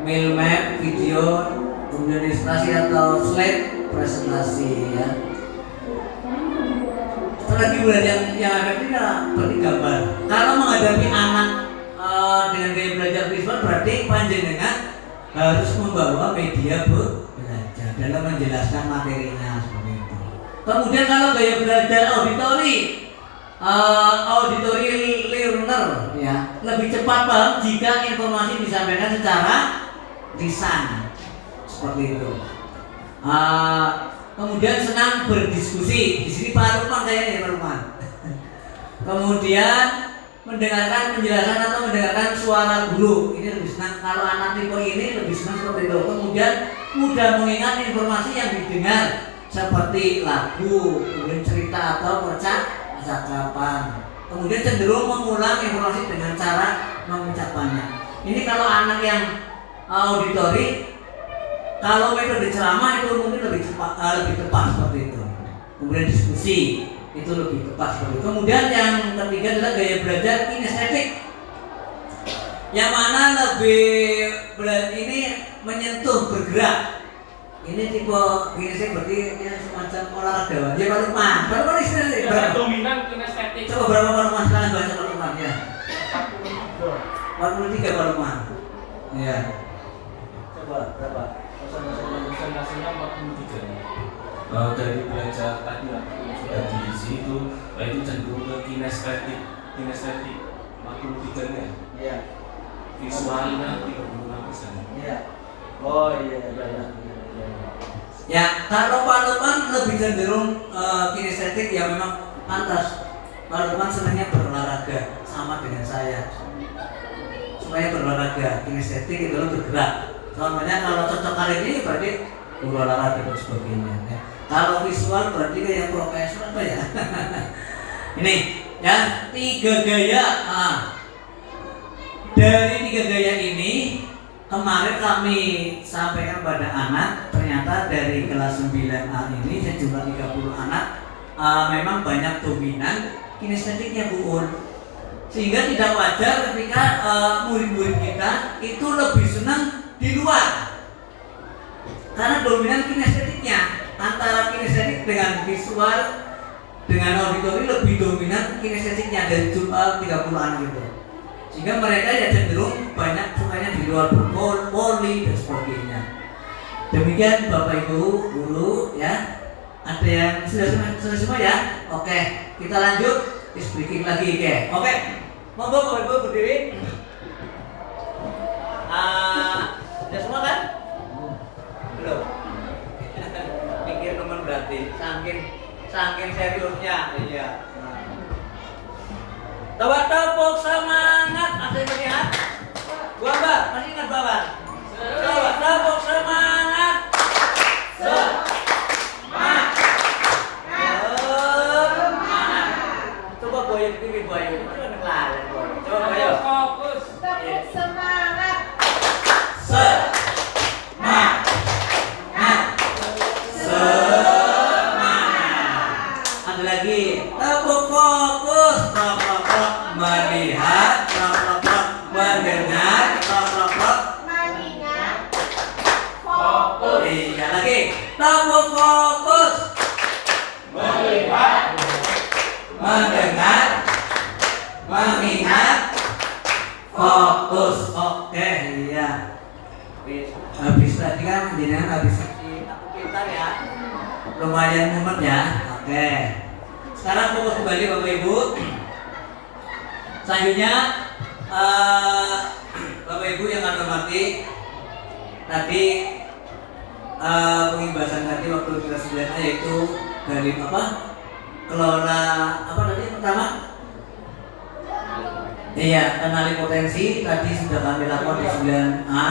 mind map, video, kemudian ilustrasi atau slide presentasi ya. Lagi belajar yang efektif berarti gambar. Kalau menghadapi anak dengan gaya belajar visual berarti panjenengan harus membawa media belajar dalam menjelaskan materinya seperti itu. Kemudian kalau gaya belajar auditory learner ya, lebih cepat paham jika informasi disampaikan secara lisan seperti itu. Kemudian senang berdiskusi. Di sini Pak Lukman kayaknya ya Pak Lukman. Kemudian mendengarkan penjelasan atau mendengarkan suara guru. Ini lebih senang. Kalau anak tipe ini lebih senang seperti itu. Kemudian mudah mengingat informasi yang didengar seperti lagu, kemudian cerita atau percakapan. Kemudian cenderung mengulang informasi dengan cara mengucapkannya. Ini kalau anak yang auditori. Kalau metode ceramah itu mungkin lebih tepat seperti itu. Kemudian diskusi itu lebih tepat seperti itu. Kemudian yang ketiga adalah gaya belajar kinestetik, yang mana ini menyentuh, bergerak. Ini tipe kinestetik berarti ya semacam olahraga. Ya Pak Lukman, kinestetik berapa? Dominan kinestetik. Coba berapa Pak Lukman? Silahkan baca Pak Lukman ya. 43 Pak Lukman. Ya. Coba berapa? Persentasenya 43. Dari belajar tadi yang sudah diisi itu cenderung ke kinestetik 43 nya. Iya. Visualnya 36%. Iya. Oh iya. Ya, kalau Pak Lukman lebih cenderung kinestetik ya memang pantas. Pak Lukman senangnya berolahraga sama dengan saya. Supaya berolahraga, kinestetik itu bergerak. Contohnya kalau cocok kali ini berarti olahraga dan sebagainya. Ya. Kalau visual berarti kayak profesor apa ya? Ini ya 3 gaya. Dari 3 gaya ini kemarin kami sampaikan pada anak, ternyata dari kelas 9A ini sejumlah 30 anak memang banyak dominan kinestetiknya Bu Un. Sehingga tidak wajar ketika murid-murid kita itu lebih senang di luar karena dominan kinestetiknya. Antara kinestetik dengan visual dengan auditori lebih dominan kinestetiknya dari jumlah 30 anak itu, sehingga mereka ya cenderung banyak sukanya di luar, bervoli dan sebagainya. Demikian Bapak Ibu guru ya. Ada yang sudah semua ya? Oke, kita lanjut speaking lagi ke. Oke, monggo Bapak Ibu berdiri. Sudah semua kan? Belum. Pikir teman berarti saking seriusnya. Iya. Coba tepuk semangat. Masih melihat? Gua Mbak, masih ingat Bapak? Coba tepuk semangat. Semangat. Coba Boyo di Boyo. Coba ngelalen Boyo. Coba Boyo. Fokus. Tepuk semangat. Ada lagi. Tepuk fokus. Melihat. Mendengar. Mengingat. Fokus. Iya lagi. Tepuk fokus. Melihat. Mendengar. Mengingat. Fokus. Oke, iya. Habis tadi kan jenengan habis aku pintar ya. Lumayan mumet ya. Oke. Sekarang fokus kembali Bapak Ibu. Selanjutnya Bapak Ibu yang kami hormati, tadi pembahasan tadi waktu kelas 9A yaitu dari kelola tadi pertama? Iya, kenali potensi tadi sudah kami lakukan di 9A.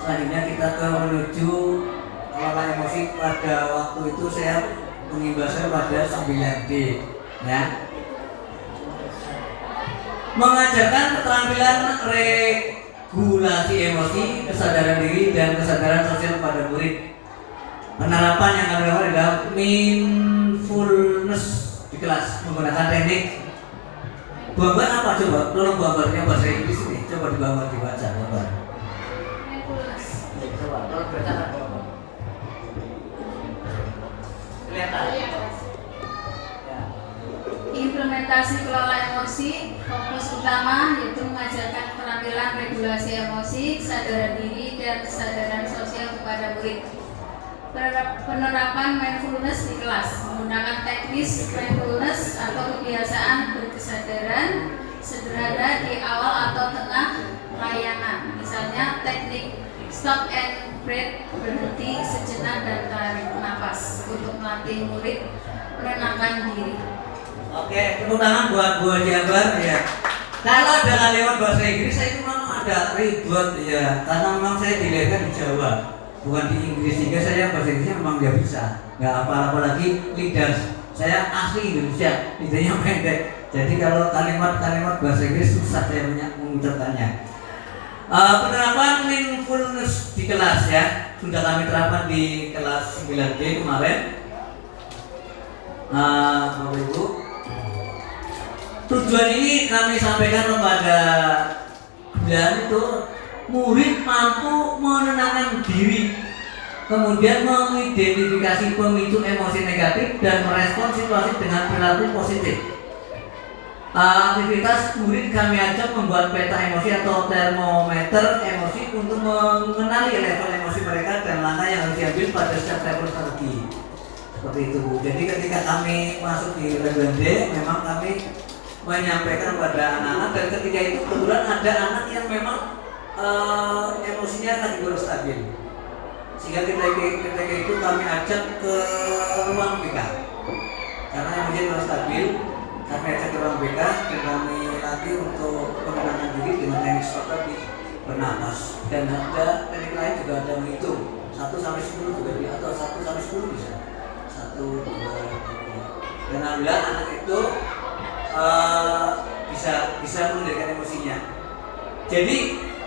Selanjutnya kita menuju kelola emosi pada waktu itu saya mengimbaskan pada 9D ya. Mengajarkan keterampilan regulasi emosi, kesadaran diri dan kesadaran sosial pada murid. Penerapan yang kami lakukan adalah mindfulness di kelas menggunakan teknik gambar apa coba? Tolong gambarnya bahasa Inggris ini. Coba digambar dibaca gambar. Coba tolong baca. Kelihatan? Ya. Implementasi kelola emosi, fokus utama yaitu mengajarkan keterampilan regulasi emosi, kesadaran diri dan kesadaran sosial kepada murid. Penerapan mindfulness di kelas menggunakan teknis mindfulness atau kebiasaan berkesadaran sederhana di awal atau tengah layanan. Misalnya teknik stop and breathe, berhenti sejenak dan tarik nafas untuk melatih murid menenangkan diri. Oke, tepuk tangan buat Bu Jabar ya. Kalau ada kalimat bahasa Inggris saya itu memang ada ribet ya, karena memang saya dilahirkan di Jawa, bukan di Inggris, sehingga saya bahasa Inggrisnya memang nggak bisa, nggak apa-apa lagi lidah saya asli Indonesia, lidahnya pendek. Jadi kalau kalimat-kalimat bahasa Inggris susah saya mengucapkannya. Penerapan mindfulness di kelas ya, sudah kami terapkan di kelas 9D kemarin. Bapak Ibu, tujuan ini kami sampaikan kepada dan itu murid mampu menenangkan diri, kemudian mengidentifikasi pemicu emosi negatif dan merespon situasi dengan perilaku positif. Aktivitas murid kami ajak membuat peta emosi atau termometer emosi untuk mengenali level emosi mereka dan langkah yang harus diambil pada setiap level strategi. Seperti itu Bu. Jadi ketika kami masuk di level D, memang kami menyampaikan kepada anak-anak, dan ketika itu kebetulan ada anak yang memang emosinya kategori stabil, sehingga ketika itu kami ajak ke ruang BK karena emosinya harus stabil. Kami ajak ke ruang BK dan kami latih untuk menenangkan diri dengan teknik stop tadi, bernapas, dan ada teknik lain juga, ada menghitung 1 sampai 10 juga bisa, atau 1 sampai 10 bisa, 1, 2, 3. Dan alhamdulillah anak itu bisa mengendalikan emosinya. Jadi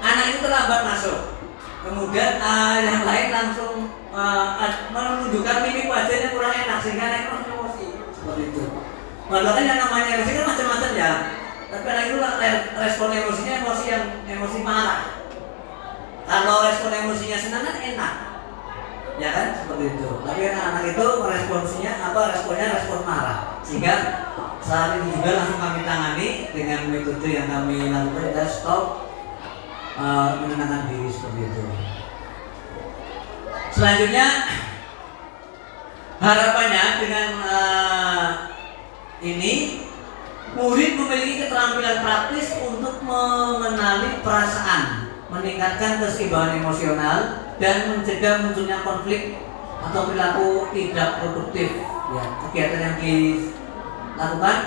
anak itu terlambat masuk, kemudian yang lain langsung menunjukkan mimik wajahnya kurang enak sehingga anak itu emosi seperti itu. Padahal yang namanya emosi kan macam-macam ya, tapi anak itu respon emosinya emosi marah. Kalau respon emosinya senang kan enak, ya kan seperti itu. Tapi anak itu responnya respon marah, sehingga saat ini juga langsung kami tangani dengan metode yang kami lakukan, adalah stop, menenangkan diri seperti itu. Selanjutnya harapannya dengan ini murid memiliki keterampilan praktis untuk mengenali perasaan, meningkatkan keseimbangan emosional, dan mencegah munculnya konflik atau perilaku tidak produktif. Ya, kegiatan yang dilakukan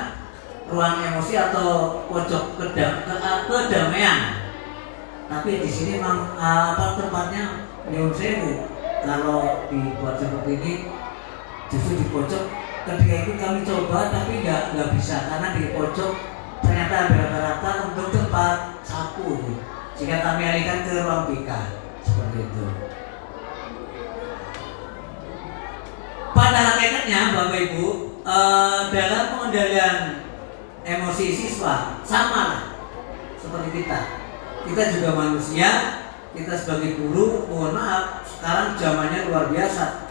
ruang emosi atau pojok kedamaian. Tapi di sini memang tempatnya nyuwun sewu. Kalau dibuat seperti ini, justru di pojok. Ketika itu kami coba tapi nggak bisa, karena di pojok ternyata rata-rata untuk tempat sapu, sehingga kami alihkan ke ruang BK seperti itu. Pada hakikatnya Bapak Ibu, dalam pengendalian emosi siswa sama lah seperti kita juga manusia, kita sebagai guru, mohon maaf sekarang zamannya luar biasa.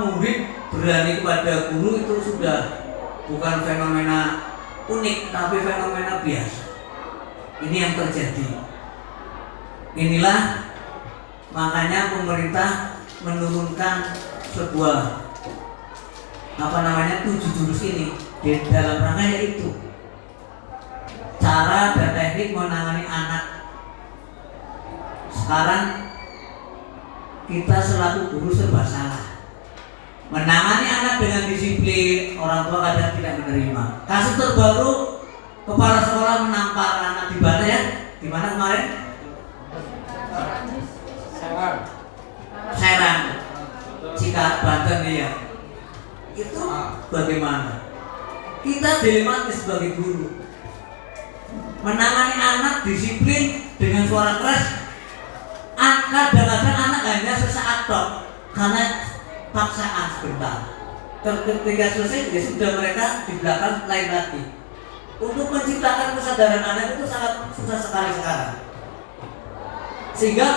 Murid berani kepada guru itu sudah bukan fenomena unik, tapi fenomena biasa. Ini yang terjadi. Inilah makanya pemerintah menurunkan sebuah 7 jurus ini di dalam rangka yaitu cara dan teknik menangani anak. Sekarang kita selaku guru serba salah. Menangani anak dengan disiplin, orang tua kadang tidak menerima. Kasus terbaru, kepala sekolah menampar anak di mana ya? Di mana kemarin? Serang. Banten nih ya. Itu bagaimana? Kita dilematis sebagai guru. Menangani anak disiplin dengan suara keras. Kadang-kadang anak hanya sesaat tok karena paksaan sebentar. Ketika selesai ya sudah, mereka di belakang lain lagi. Untuk menciptakan kesadaran anak itu sangat susah sekali sekarang. Sehingga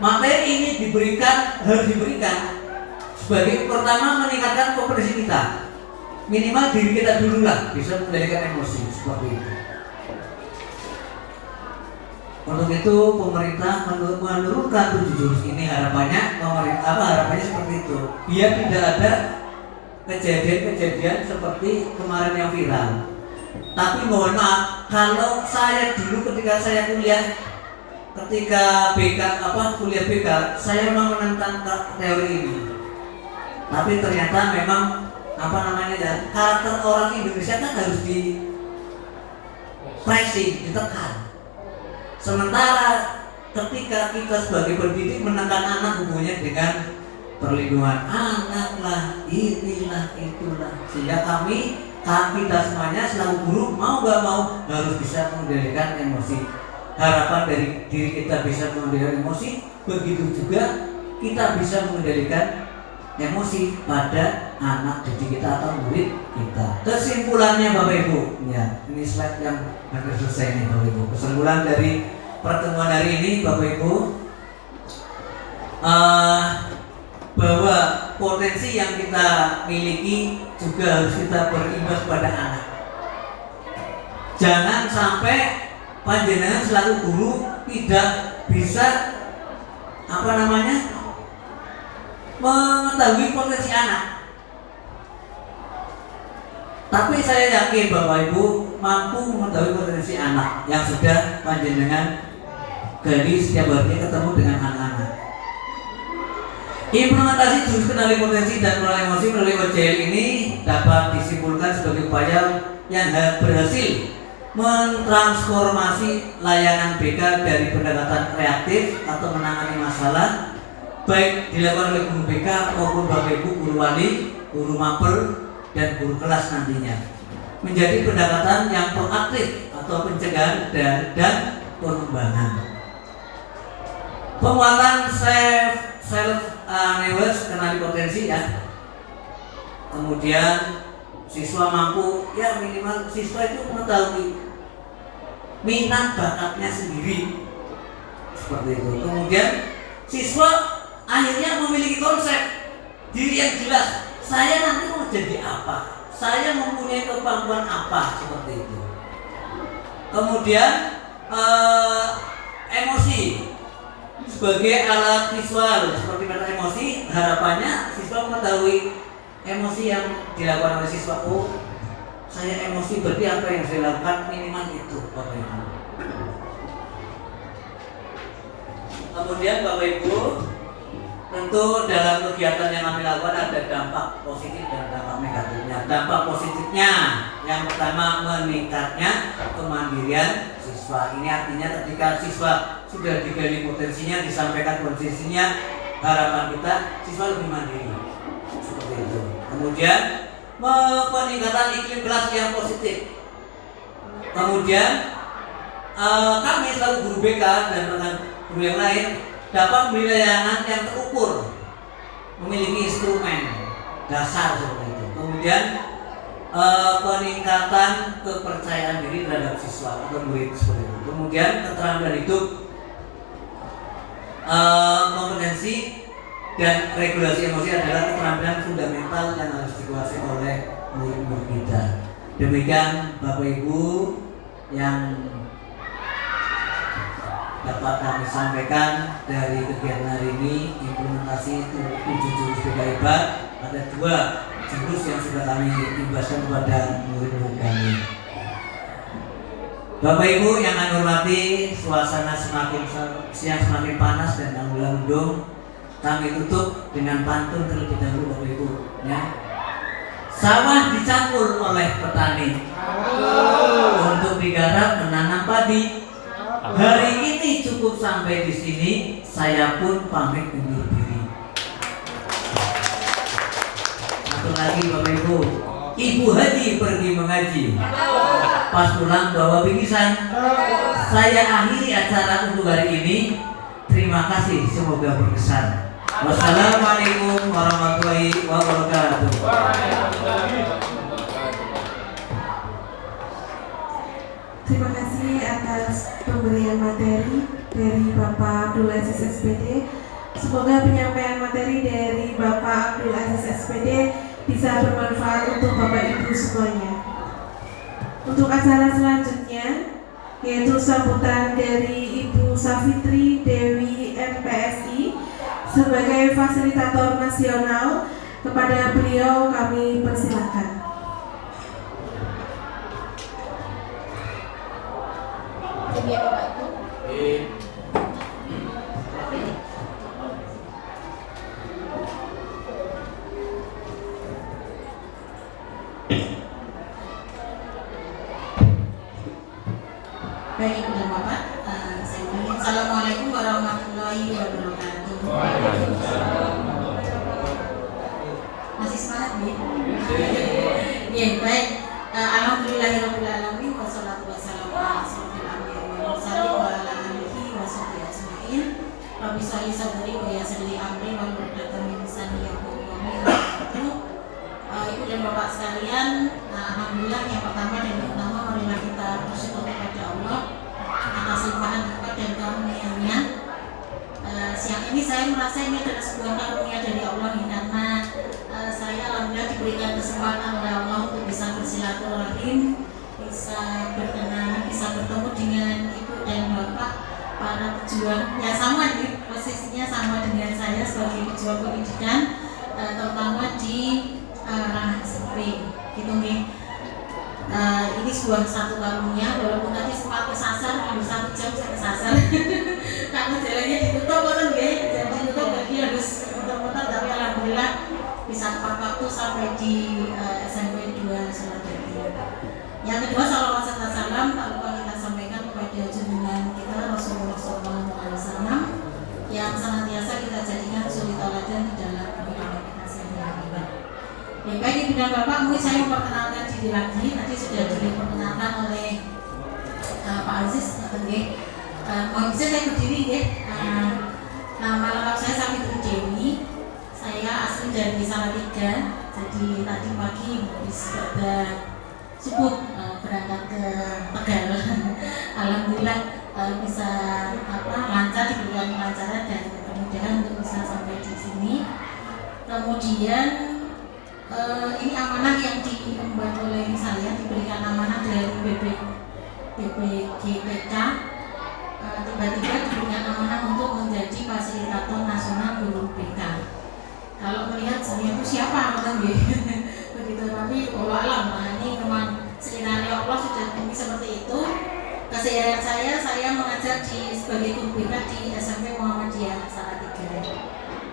materi ini harus diberikan sebagai pertama meningkatkan kompetensi kita. Minimal diri kita dulu lah bisa mengendalikan emosi seperti itu. Untuk itu pemerintah menurunkan 7 jurus ini, harapannya seperti itu. Biar tidak ada kejadian-kejadian seperti kemarin yang viral. Tapi mohon maaf, kalau saya dulu ketika saya kuliah, ketika kuliah BK, saya memang menentang teori ini. Tapi ternyata memang karakter orang Indonesia kan harus di pressing, ditekan. Sementara ketika kita sebagai pendidik menekan anak hubungannya dengan perlindungan anak lah, inilah itulah, sehingga kita semuanya selaku guru mau gak mau harus bisa mengendalikan emosi. Harapan dari diri kita bisa mengendalikan emosi, begitu juga kita bisa mengendalikan emosi pada anak didik kita atau murid kita. Kesimpulannya Bapak Ibu, ya ini slide yang hampir selesai nih Bapak Ibu. Kesimpulan dari pertemuan hari ini Bapak Ibu, bahwa potensi yang kita miliki juga harus kita berimbas pada anak. Jangan sampai panjenengan selaku guru tidak bisa mengetahui potensi anak. Tapi saya yakin Bapak Ibu mampu mengetahui potensi anak yang sudah panjenengan gali setiap harinya ketemu dengan anak-anak. Implementasi jurus kenali potensi dan mengelola emosi melalui OJL ini dapat disimpulkan sebagai upaya yang berhasil mentransformasi layanan BK dari pendekatan reaktif atau menangani masalah, baik dilakukan oleh guru BK maupun Bapak Ibu guru wali, guru mapel, dan guru kelas nantinya, menjadi pendekatan yang proaktif atau pencegahan dan pengembangan. Penguatan self-awareness, kenali potensi ya. Kemudian siswa mampu, ya minimal siswa itu mengetahui minat bakatnya sendiri, seperti itu. Kemudian siswa akhirnya memiliki konsep diri yang jelas. Saya nanti mau jadi apa? Saya mempunyai kemampuan apa? Seperti itu. Kemudian emosi sebagai alat visual seperti meta emosi, harapannya siswa mengetahui emosi yang dilakukan oleh siswa. Oh, saya emosi, berarti apa yang saya lakukan, minimal itu Bapak Ibu. Kemudian Bapak Ibu, tentu dalam kegiatan yang kami lakukan ada dampak positif dan dampak negatifnya. Dampak positifnya yang pertama meningkatnya kemandirian siswa. Ini artinya ketika siswa sudah digali potensinya, disampaikan potensinya, harapan kita siswa lebih mandiri, seperti itu. Kemudian peningkatan iklim kelas yang positif. Kemudian kami selalu guru BK dan rekan guru yang lain dapat memberi layanan yang terukur, memiliki instrumen dasar seperti itu. Kemudian peningkatan kepercayaan diri terhadap siswa atau murid seperti itu. Kemudian keterampilan hidup, kompetensi dan regulasi emosi adalah keterampilan fundamental yang harus dikuasai oleh murid-murid kita. Demikian Bapak Ibu yang dapat kami sampaikan dari kegiatan hari ini. Implementasi 7 jurus BK Hebat, ada 2 jurus yang sudah kami imbaskan kepada murid-murid kami. Bapak Ibu yang kami hormati, suasana semakin panas dan mendung. Kami tutup dengan pantun terlebih dahulu Bapak Ibu ya. Sawah dicampur oleh petani untuk digarap menanam padi. Hari ini cukup sampai di sini. Saya pun pamit undur diri. Langsung lagi Bapak Ibu. Ibu Haji pergi mengaji. Pas pulang bawa bingkisan. Saya akhiri acara untuk hari ini. Terima kasih, semoga berkesan. Wassalamualaikum warahmatullahi wabarakatuh. Terima kasih atas pemberian materi dari Bapak Abdul Aziz SPD. Semoga penyampaian materi dari Bapak Abdul Aziz SPD bisa bermanfaat untuk Bapak Ibu semuanya. Untuk acara selanjutnya, yaitu sambutan dari Ibu Safitri Dewi MPSI sebagai fasilitator nasional. Kepada beliau kami persilakan. Baik Ibu dan Bapak, saya ulangi. Assalamualaikum warahmatullahi wabarakatuh. Masih semangat nih? Ya, baik. Alhamdulillahirobbilalamin wassalatu wassalamu ala asyrofil anbiya'i wal mursalin wa ala alihi wa sahbihi ajmain. Rabbi sholli sadri wa yassir li amri wa hlul 'uqdatam min lisani yafqahu qawli. Ibu dan Bapak sekalian, alhamdulillah yang pertama dan utama marilah kita bersyukur kepada Allah atas limpahan nikmat dan karunia-Nya. Siang ini saya merasa ini adalah sebuah karunia dari Allah karena saya alhamdulillah diberikan kesempatan oleh Allah untuk bisa bersilaturahim, bisa berkenalan, bisa bertemu dengan Ibu dan Bapak para pejuang yang sama nih, posisinya sama dengan saya sebagai pejuang pendidikan, terutama di ranah SMP gitu nih. Ini sebuah satu karunia, walaupun tadi sempat kesasar, hampir 1 jam saya kesasar karena jalannya ditutup orang ya, jadi ditutup lagi harus muter-muter, tapi alhamdulillah bisa tepat waktu sampai di SMP 2 Surabaya. Yang kedua, salawat serta salam tak lupa kita sampaikan kepada junjungan kita Rasulullah SAW yang senantiasa kita jadikan suri tauladan di dalam kehidupan kita sehari-hari. Ya, baik Ibu dan Bapak, mungkin saya memperkenalkan diri lagi. Tadi sudah diperkenalkan oleh Pak Aziz. Mohon bisa saya berdiri ya. Nama lengkap saya Safitri Dewi. Saya asli dari Salatiga. Jadi tadi pagi habis subuh berangkat ke Tegal. Alhamdulillah bisa lancar, diberikan kelancaran dan kemudahan untuk bisa sampai di sini. Kemudian ini amanah yang diemban oleh saya, diberikan amanah dari BPGPK. Tiba-tiba diberikan amanah untuk menjadi fasilitator nasional guru BK. Kalau melihat saya itu siapa kan begitu, tapi Allah alam, ini memang skenario Allah sudah bumi seperti itu. Keseharian saya mengajar sebagai guru BK di SMP Muhammadiyah Salatiga.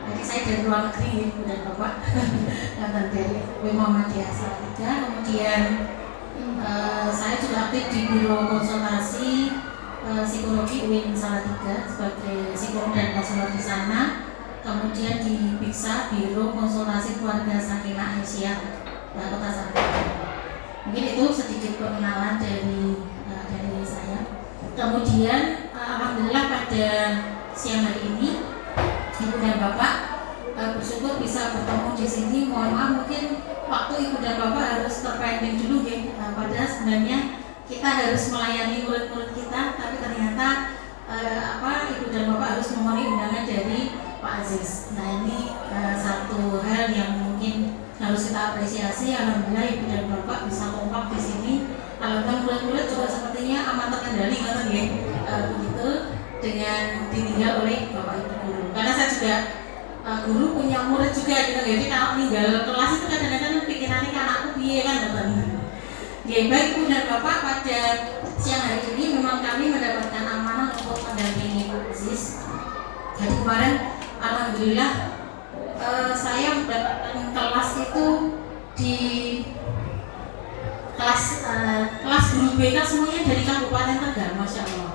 Jadi saya dari luar negeri Ibu dan Bapak, dari Muhammadiyah Salatiga. Kemudian saya juga aktif di Biro Konsultasi Psikologi UIN Salatiga sebagai psikolog dan konselor di sana. Kemudian di BIKSA, Biro Konsultasi Keluarga Sakinah Aisyah Kota Salatiga. Mungkin itu sedikit perkenalan dari saya. Kemudian alhamdulillah pada siang hari ini Ibu dan Bapak bersyukur bisa bertemu di sini. Mohon maaf mungkin waktu Ibu dan Bapak harus terpending dulu ya. Padahal sebenarnya kita harus melayani murid-murid kita, tapi ternyata Ibu dan Bapak harus memenuhi undangan dari Pak Aziz. Nah ini satu hal yang mungkin harus kita apresiasi. Alhamdulillah Ibu dan Bapak bisa kompak di sini. Alhamdulillah murid-murid juga sepertinya aman terkendali kan ya, begitu dengan ditinggal oleh Bapak Ibu guru. Karena saya juga guru punya murid juga gitu, jadi kalau tinggal kelas itu kadang-kadang pikirannya kan anakku piye kan teman. Ya baik Ibu dan Bapak, pada siang hari ini memang kami mendapatkan amanah untuk mendampingi Ibu Aziz. Jadi kemarin alhamdulillah saya mendapatkan kelas itu di kelas guru BK semuanya dari Kabupaten Tegal, Masya Allah.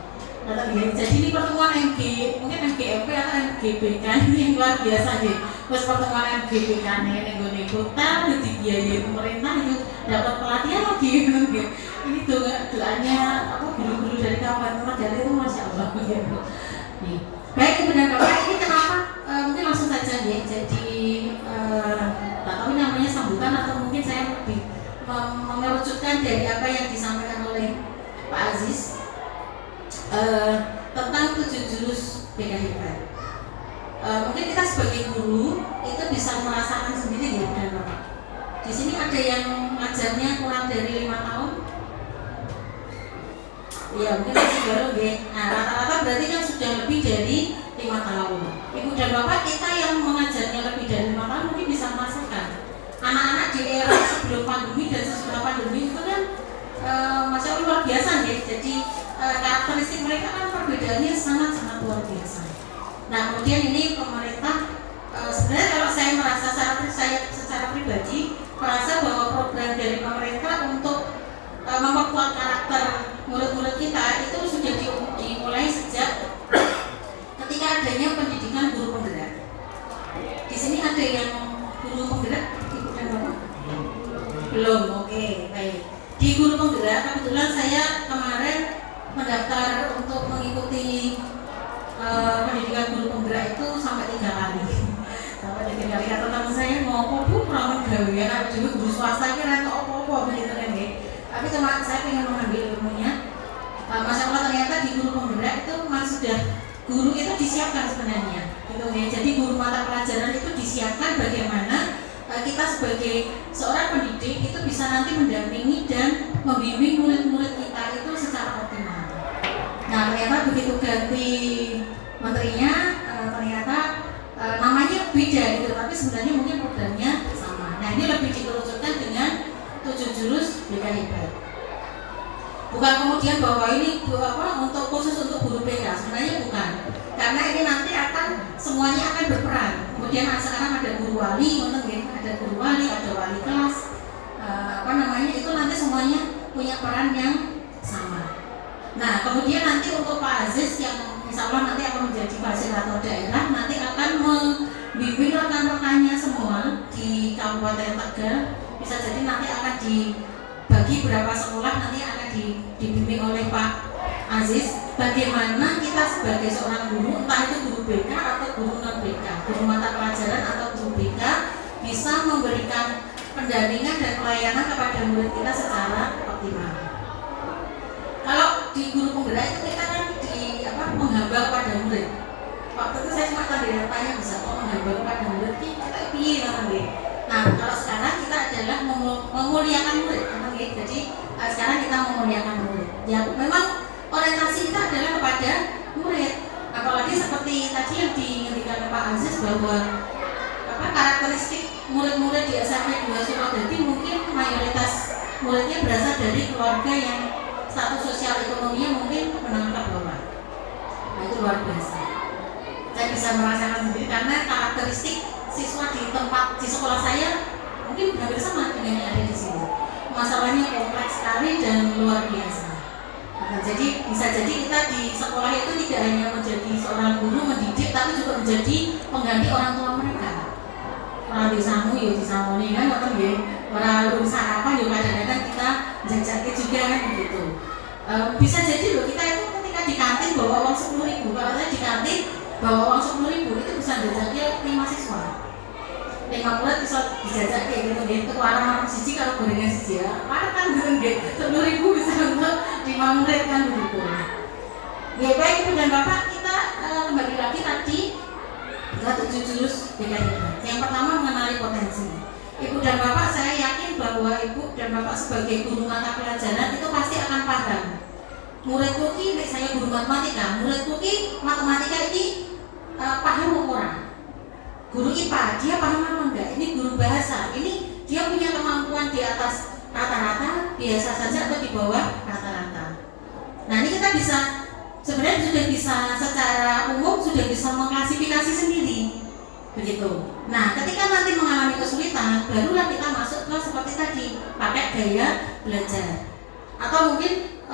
Jadi ini pertemuan mungkin MGMP atau MGBK ini yang luar biasa deh. Terus pertemuan BPK nih kota dibiayai pemerintah itu dapat pelatihan lagi gitu. Ini doanya apa guru-guru dari kawan Raja itu masya Allah gitu. Baik Ibu dan Bapak, ini kenapa mungkin langsung saja ya. Jadi tak tahu namanya sambutan atau mungkin saya lebih mengerucutkan dari apa yang disampaikan oleh Pak Aziz tentang 7 jurus BK Hebat. Mungkin kita sebagai guru itu bisa merasakan sendiri ya dan Bapak. Di sini ada yang ngajarnya kurang dari 5 tahun. Ya mungkin masih baru ya. Nah rata-rata berarti kan sudah lebih dari 5 tahun. Ibu dan Bapak kita yang mengajarnya lebih dari 5 tahun mungkin bisa merasakan. Anak-anak di era sebelum pandemi dan sesudah pandemi itu kan masya Allah luar biasa ya. Jadi karakteristik mereka kan perbedaannya sangat-sangat luar biasa. Nah kemudian ini pemerintah sebenarnya kalau saya merasa secara pribadi merasa bahwa program dari pemerintah untuk memperkuat karakter murid-murid kita itu sudah dimulai sejak ketika adanya pendidikan guru penggerak. Di sini ada yang guru penggerak, Ibu dan Bapak? Belum, oke, baik. Di guru penggerak kebetulan saya kemarin mendaftar untuk mengikuti pendidikan guru penggerak itu sampai 3 kali. Sampai 3 kali kata teman saya mau Bu perawan gawe ya juga guru swasta kira kok apa-apa begitu kan ya. Tapi cuma saya ingin mengambil ilmunya. Masya Allah ternyata di guru penggerak itu memang sudah guru itu disiapkan sebenarnya gitu ya. Jadi guru mata pelajaran itu disiapkan bagaimana kita sebagai seorang pendidik itu bisa nanti mendampingi dan membimbing murid-murid kita itu secara optimal. Nah ternyata begitu ganti menterinya ternyata namanya beda gitu, tapi sebenarnya mungkin programnya sama. Nah ini lebih dikerucutkan dengan 7 jurus BK Hebat. Bukan kemudian bahwa ini untuk khusus untuk guru BK, sebenarnya bukan. Karena ini nanti akan semuanya akan berperan. Kemudian sekarang ada guru wali, ada guru wali, ada wali kelas, itu nanti semuanya punya peran yang sama. Nah kemudian nanti untuk Pak Aziz yang insya Allah nanti akan menjadi fasilitator daerah, nanti akan membimbing rekan-rekannya semua di Kabupaten Tegal. Bisa jadi nanti akan dibagi berapa sekolah, nanti akan dibimbing oleh Pak Aziz bagaimana kita sebagai seorang guru, entah itu guru BK atau guru non BK, guru mata pelajaran atau guru BK, bisa memberikan pendampingan dan pelayanan kepada murid kita secara optimal. Kalau di guru penggerak itu kita kan menghamba kepada murid. Waktu itu saya cuma tadi tanya bisa kok menghamba kepada murid kita piye namanya. Nah kalau sekarang kita adalah memuliakan murid, jadi sekarang kita memuliakan murid. Ya memang orientasi kita adalah kepada murid. Apalagi seperti tadi yang diingatkan Pak Aziz bahwa karakteristik murid-murid di SMP 2 Suradadi mungkin mayoritas muridnya berasal dari keluarga yang status sosial ekonominya mungkin menengah ke bawah. Nah itu luar biasa. Saya bisa merasakan sendiri karena karakteristik siswa di sekolah saya mungkin hampir sama dengan yang ada di sini. Masalahnya kompleks sekali dan luar biasa. Nah, jadi bisa jadi kita di sekolah itu tidak hanya menjadi seorang guru mendidik, tapi juga menjadi pengganti orang tua mereka. Orang disamu ya disamuni kan, atau ya orang urusan apa ya kadang-kadang kita jajaki juga kan begitu. Bisa jadi loh kita itu ketika di kantin bawa uang 10.000, kalau saya di kantin bawa uang 10.000 itu bisa jajaknya 5 siswa. 5 murid bisa dijajak kayak gitu gitu. Warung siji kalau gorengan siji ya, mana kan gitu gitu. 10.000 bisa untuk 5 murid kan begitu. Ya baik Ibu dan Bapak, kita kembali lagi tadi 7 jurus BK Hebat. Yang pertama mengenali potensi. Ibu dan Bapak saya yakin bahwa Ibu dan Bapak sebagai guru mata pelajaran itu pasti akan paham. Muridku ini saya guru matematika, muridku ini matematika ini paham orang. Guru IPA dia paham apa enggak? Ini guru bahasa, ini dia punya kemampuan di atas rata-rata, biasa saja atau di bawah rata-rata. Nah ini kita bisa sebenarnya sudah bisa secara umum sudah bisa mengklasifikasi sendiri, begitu. Nah ketika nanti mengalami kesulitan, barulah kita masuk ke seperti tadi pakai gaya belajar atau mungkin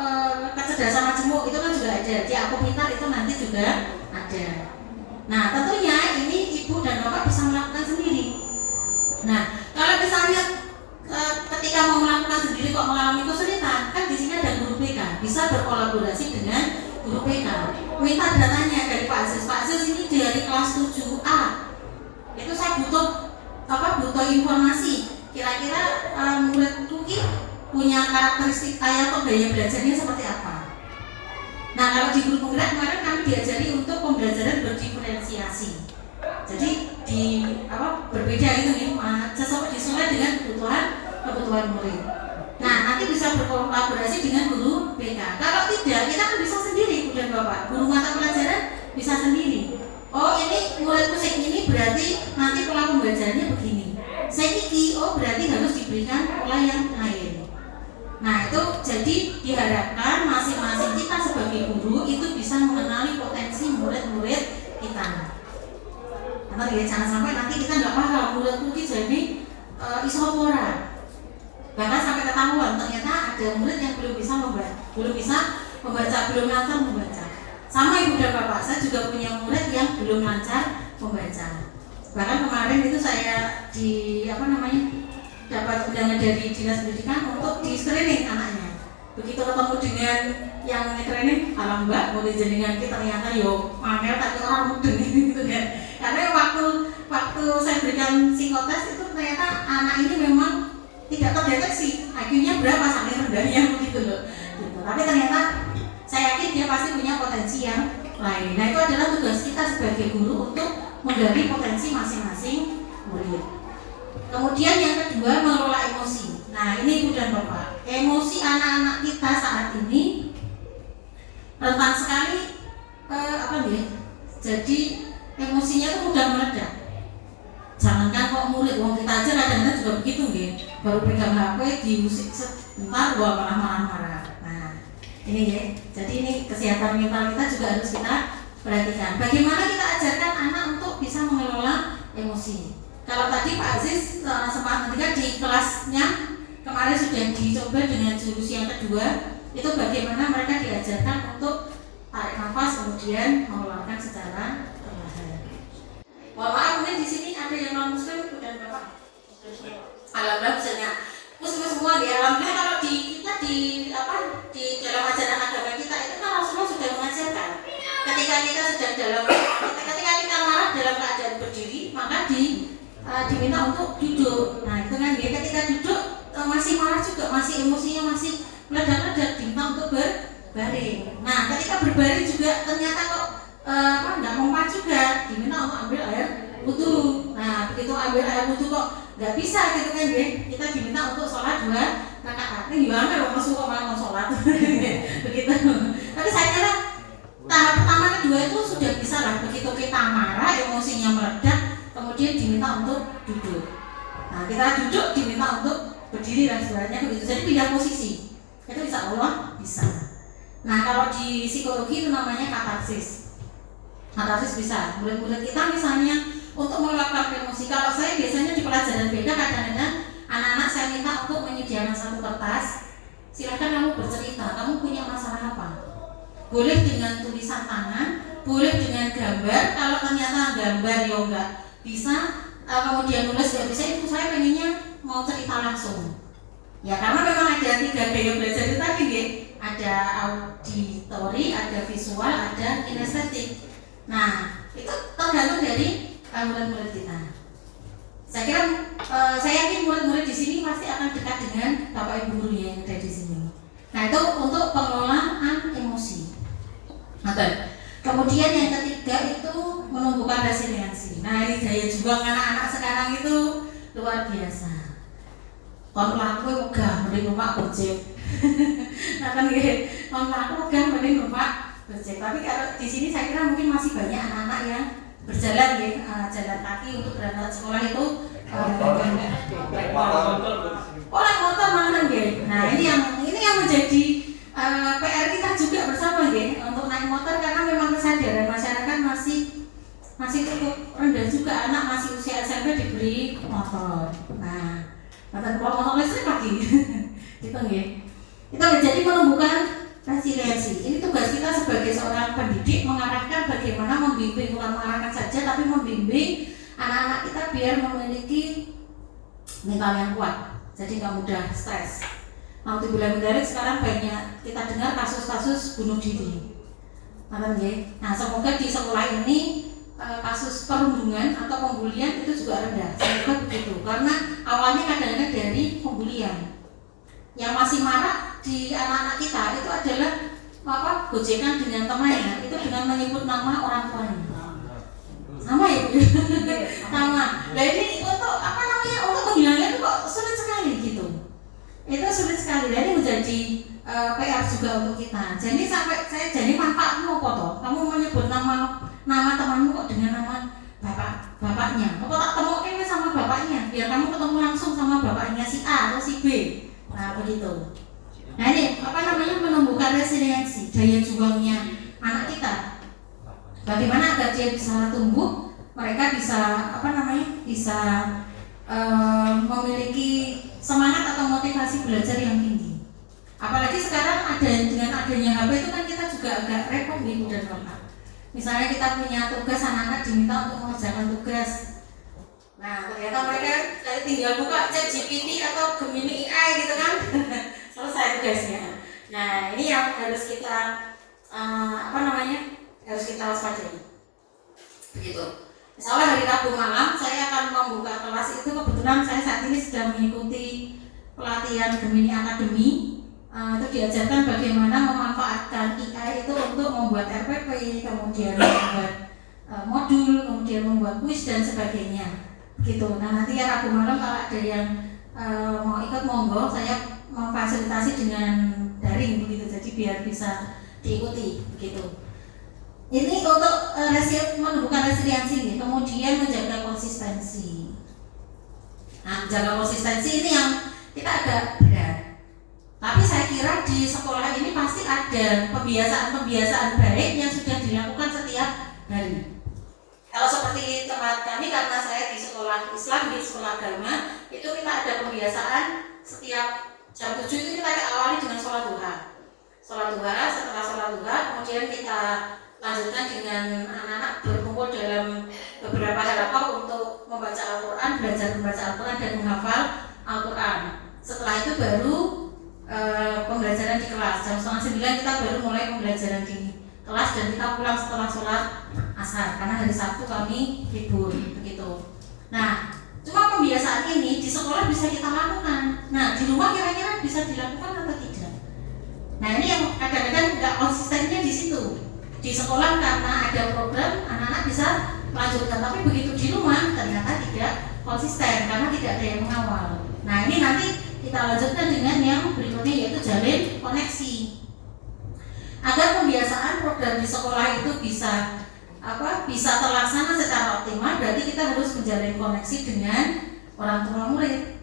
kecerdasan majemuk itu kan juga ada di Aku Pintar itu nanti juga ada. Nah, tentunya ini ibu dan bapak bisa melakukan sendiri. Nah, kalau misalnya ketika mau melakukan sendiri kok mengalami kesulitan, kan di sini ada guru PK, bisa berkolaborasi dengan guru PK. Minta datanya dari Pak Aziz. Pak Aziz ini dari kelas 7A. Itu saya butuh informasi. Kira-kira murid Tuki punya karakteristik atau gaya belajarnya seperti apa. Nah, kalau di guru penggerak kemarin kami diajari untuk pembelajaran berdiferensiasi. Jadi berbeda itu nih, sesuai dengan kebutuhan murid. Nah, nanti bisa berkolaborasi dengan guru BK. Kalau tidak, kita kan bisa sendiri, Bu dan Bapak. Guru mata pelajaran bisa sendiri. Oh, ini murid musik ini berarti nanti pola pembelajarannya begini. Berarti harus diberikan pola yang lain. Nah, itu jadi diharapkan masing-masing kita sebagai guru itu bisa mengenali potensi murid-murid kita. Karena jangan sampai nanti kita nggak paham murid kita jadi isopora. Bahkan sampai ketahuan ternyata ada murid yang belum lancar membaca. Sama Ibu dan Bapak, saya juga punya murid yang belum lancar membaca. Bahkan kemarin itu saya dapat undangan dari Dinas Pendidikan untuk di screening anaknya. Begitu ketemu dengan yang screening, alam Mbak, boleh jenengan kita ternyata mangkel tapi orang mudeng gitu kan. Karena waktu saya berikan psikotes itu ternyata anak ini memang tidak terdeteksi IQ-nya berapa sampai rendahnya begitu loh. Gitu. Tapi ternyata saya yakin dia pasti punya potensi yang lain. Nah, itu adalah tugas kita sebagai guru untuk menggali potensi masing-masing murid. Kemudian yang kedua, mengelola emosi. Nah, ini Ibu dan Bapak, emosi anak-anak kita saat ini rentan sekali jadi emosinya itu mudah meledak. Jangankan kok murid, wong kita aja kadang-kadang juga begitu nggih. Baru pegang HP diusik sebentar malah marah-marah. Nah, ini ya. Jadi ini kesehatan mental kita juga harus kita perhatikan. Bagaimana kita ajarkan anak untuk bisa mengelola emosi. Kalau tadi Pak Aziz sempat ketika di kelasnya kemarin sudah dicoba dengan jurus yang kedua, itu bagaimana mereka diajarkan untuk tarik nafas kemudian mengeluarkan secara perlahan. Mohon maaf, mungkin di sini ada yang non muslim dan Bapak. Alhamdulillah misalnya muslim semua di alhamdulillah. Kalau kita di dalam ajaran agama kita itu kan Rasulullah sudah mengajarkan ketika kita marah dalam keadaan berdiri maka diminta untuk duduk. Nah, itu kan dia ketika duduk masih marah juga, masih emosinya masih meledak-ledak, diminta untuk berbaring. Nah, ketika berbaring juga ternyata kok nggak mempan juga, diminta untuk ambil air wudu. Nah, begitu ambil air wudu kok nggak bisa gitu kan dia, kita diminta untuk sholat 2 rakaat. Ini gimana kalau masuk kok malah mau sholat begitu. Tapi saya kira tahap pertama kedua itu sudah bisa lah. Begitu kita marah, emosinya meledak, kemudian diminta untuk duduk. Nah, kita duduk diminta untuk berdiri dan sebagainya begitu. Jadi pindah posisi. Itu insya Allah bisa. Nah, kalau di psikologi itu namanya katarsis. Katarsis bisa. Murid-murid kita misalnya untuk melakukan emosi. Kalau saya biasanya di pelajaran beda kadang-kadang anak-anak saya minta untuk menyediakan satu kertas. Silakan kamu bercerita, kamu punya masalah apa? Boleh dengan tulisan tangan, boleh dengan gambar. Kalau ternyata gambar ya enggak bisa, kemudian nulis nggak bisa, itu saya pengennya mau cerita langsung. Ya karena memang ada 3 gaya belajar itu tadi ya, ada auditori, ada visual, ada kinestetik. Nah itu tergantung dari murid-murid kita. Saya yakin murid-murid di sini pasti akan dekat dengan bapak ibu gurunya yang ada di sini. Nah itu untuk pengelolaan emosi. Kemudian yang ketiga itu menumbuhkan resiliensi. Nah ini daya juang anak-anak sekarang itu luar biasa. Kon laku uga mending numpak Gojek. Nah kan nggih, kon laku uga mending numpak Gojek. Tapi kalau di sini saya kira mungkin masih banyak anak-anak yang berjalan jalan kaki untuk berangkat sekolah itu naik motor mana nggih. Nah ini yang menjadi PR kita juga bersama nggih untuk naik motor, karena memang kesadaran masyarakat masih cukup rendah juga, anak masih usia SMP diberi motor. Nah, motor listrik lagi. Gitu nggih. Itu jadi menumbuhkan resiliensi. Ini tugas kita sebagai seorang pendidik, mengarahkan bagaimana membimbing, bukan mengarahkan saja tapi membimbing anak-anak kita biar memiliki mental yang kuat, jadi nggak mudah stres. Naudzubillah min dzalik, sekarang banyak kita dengar kasus-kasus bunuh diri. Nah, semoga di sekolah ini kasus perundungan atau pembulian itu juga rendah. Semoga begitu, karena awalnya kadang-kadang dari pembulian. Yang masih marak di anak-anak kita itu adalah gojekan dengan temannya, itu dengan menyebut nama orang tuanya. Sama ya, Bu? Sama. Nah ini untuk untuk menghilangnya itu kok sulit sekali gitu. Itu sulit sekali. Dan ini menjadi PR juga untuk kita. Jadi jadi manfaatmu apa toh? Kamu menyebut nama temanmu kok dengan nama bapaknya. Kok tak temukan sama bapaknya? Biar kamu ketemu langsung sama bapaknya si A atau si B. Nah begitu. Nah ini menumbuhkan resiliensi, daya juangnya anak kita. Bagaimana agar dia bisa tumbuh, mereka bisa bisa memiliki semangat atau motivasi belajar yang tinggi. Apalagi sekarang dengan adanya HP itu kan kita juga agak repot Ibu dan Bapak. Misalnya kita punya tugas, anak-anak diminta untuk mengerjakan tugas. Nah ternyata mereka tinggal buka ChatGPT atau Gemini AI gitu kan, selesai tugasnya. Nah ini yang harus kita harus kita waspadai. Begitu. Insya Allah hari Rabu malam saya akan membuka kelas itu. Kebetulan saya saat ini sedang mengikuti pelatihan Gemini Academy. Itu diajarkan bagaimana memanfaatkan AI itu untuk membuat RPP, kemudian membuat modul, kemudian membuat kuis dan sebagainya. Begitu. Nah nanti ya Rabu malam kalau ada yang mau ikut monggo, saya memfasilitasi dengan daring begitu. Jadi biar bisa diikuti begitu. Ini untuk menumbuhkan resiliensi, kemudian menjaga konsistensi. Nah, menjaga konsistensi ini yang kita agak berat. Tapi saya kira di sekolah ini pasti ada pembiasaan baik yang sudah dilakukan setiap hari. Kalau seperti tempat kami, karena saya di sekolah Islam, di sekolah agama, itu kita ada pembiasaan setiap jam 7 itu kita awali dengan sholat duha. Sholat duha, setelah sholat duha, kemudian kita lanjutkan dengan anak-anak berkumpul dalam beberapa halaqah untuk membaca Al-Quran, belajar membaca Al-Quran dan menghafal Al-Quran. Setelah itu baru pembelajaran di kelas. Jam 8:30 kita baru mulai pembelajaran di kelas dan kita pulang setelah sholat asar karena hari Sabtu kami libur begitu. Nah, cuma pembiasaan ini di sekolah bisa kita lakukan. Nah, di rumah kira-kira bisa dilakukan atau tidak? Nah, ini yang kadang-kadang nggak konsistennya di situ. Di sekolah karena ada program anak-anak bisa melanjutkan, tapi begitu di rumah ternyata tidak konsisten karena tidak ada yang mengawal. Nah ini nanti kita lanjutkan dengan yang berikutnya, yaitu jalin koneksi. Agar pembiasaan program di sekolah itu bisa terlaksana secara optimal, berarti kita harus menjalin koneksi dengan orang tua murid.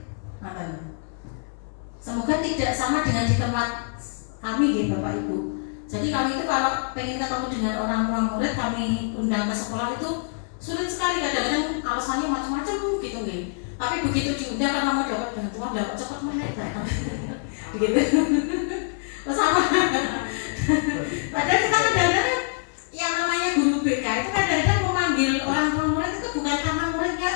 Semoga tidak sama dengan di tempat kami ya Bapak Ibu. Jadi kami itu kalau pengen ketemu dengan orang tua murid, kami undang ke sekolah itu sulit sekali, kadang-kadang alasannya macam-macam gitu nih. Tapi begitu diundang karena mau dapat bantuan, dapat cepat menekan. Begitu. Sama. Padahal kita kadang-kadang yang namanya guru BK itu kadang-kadang memanggil orang tua murid itu bukan karena muridnya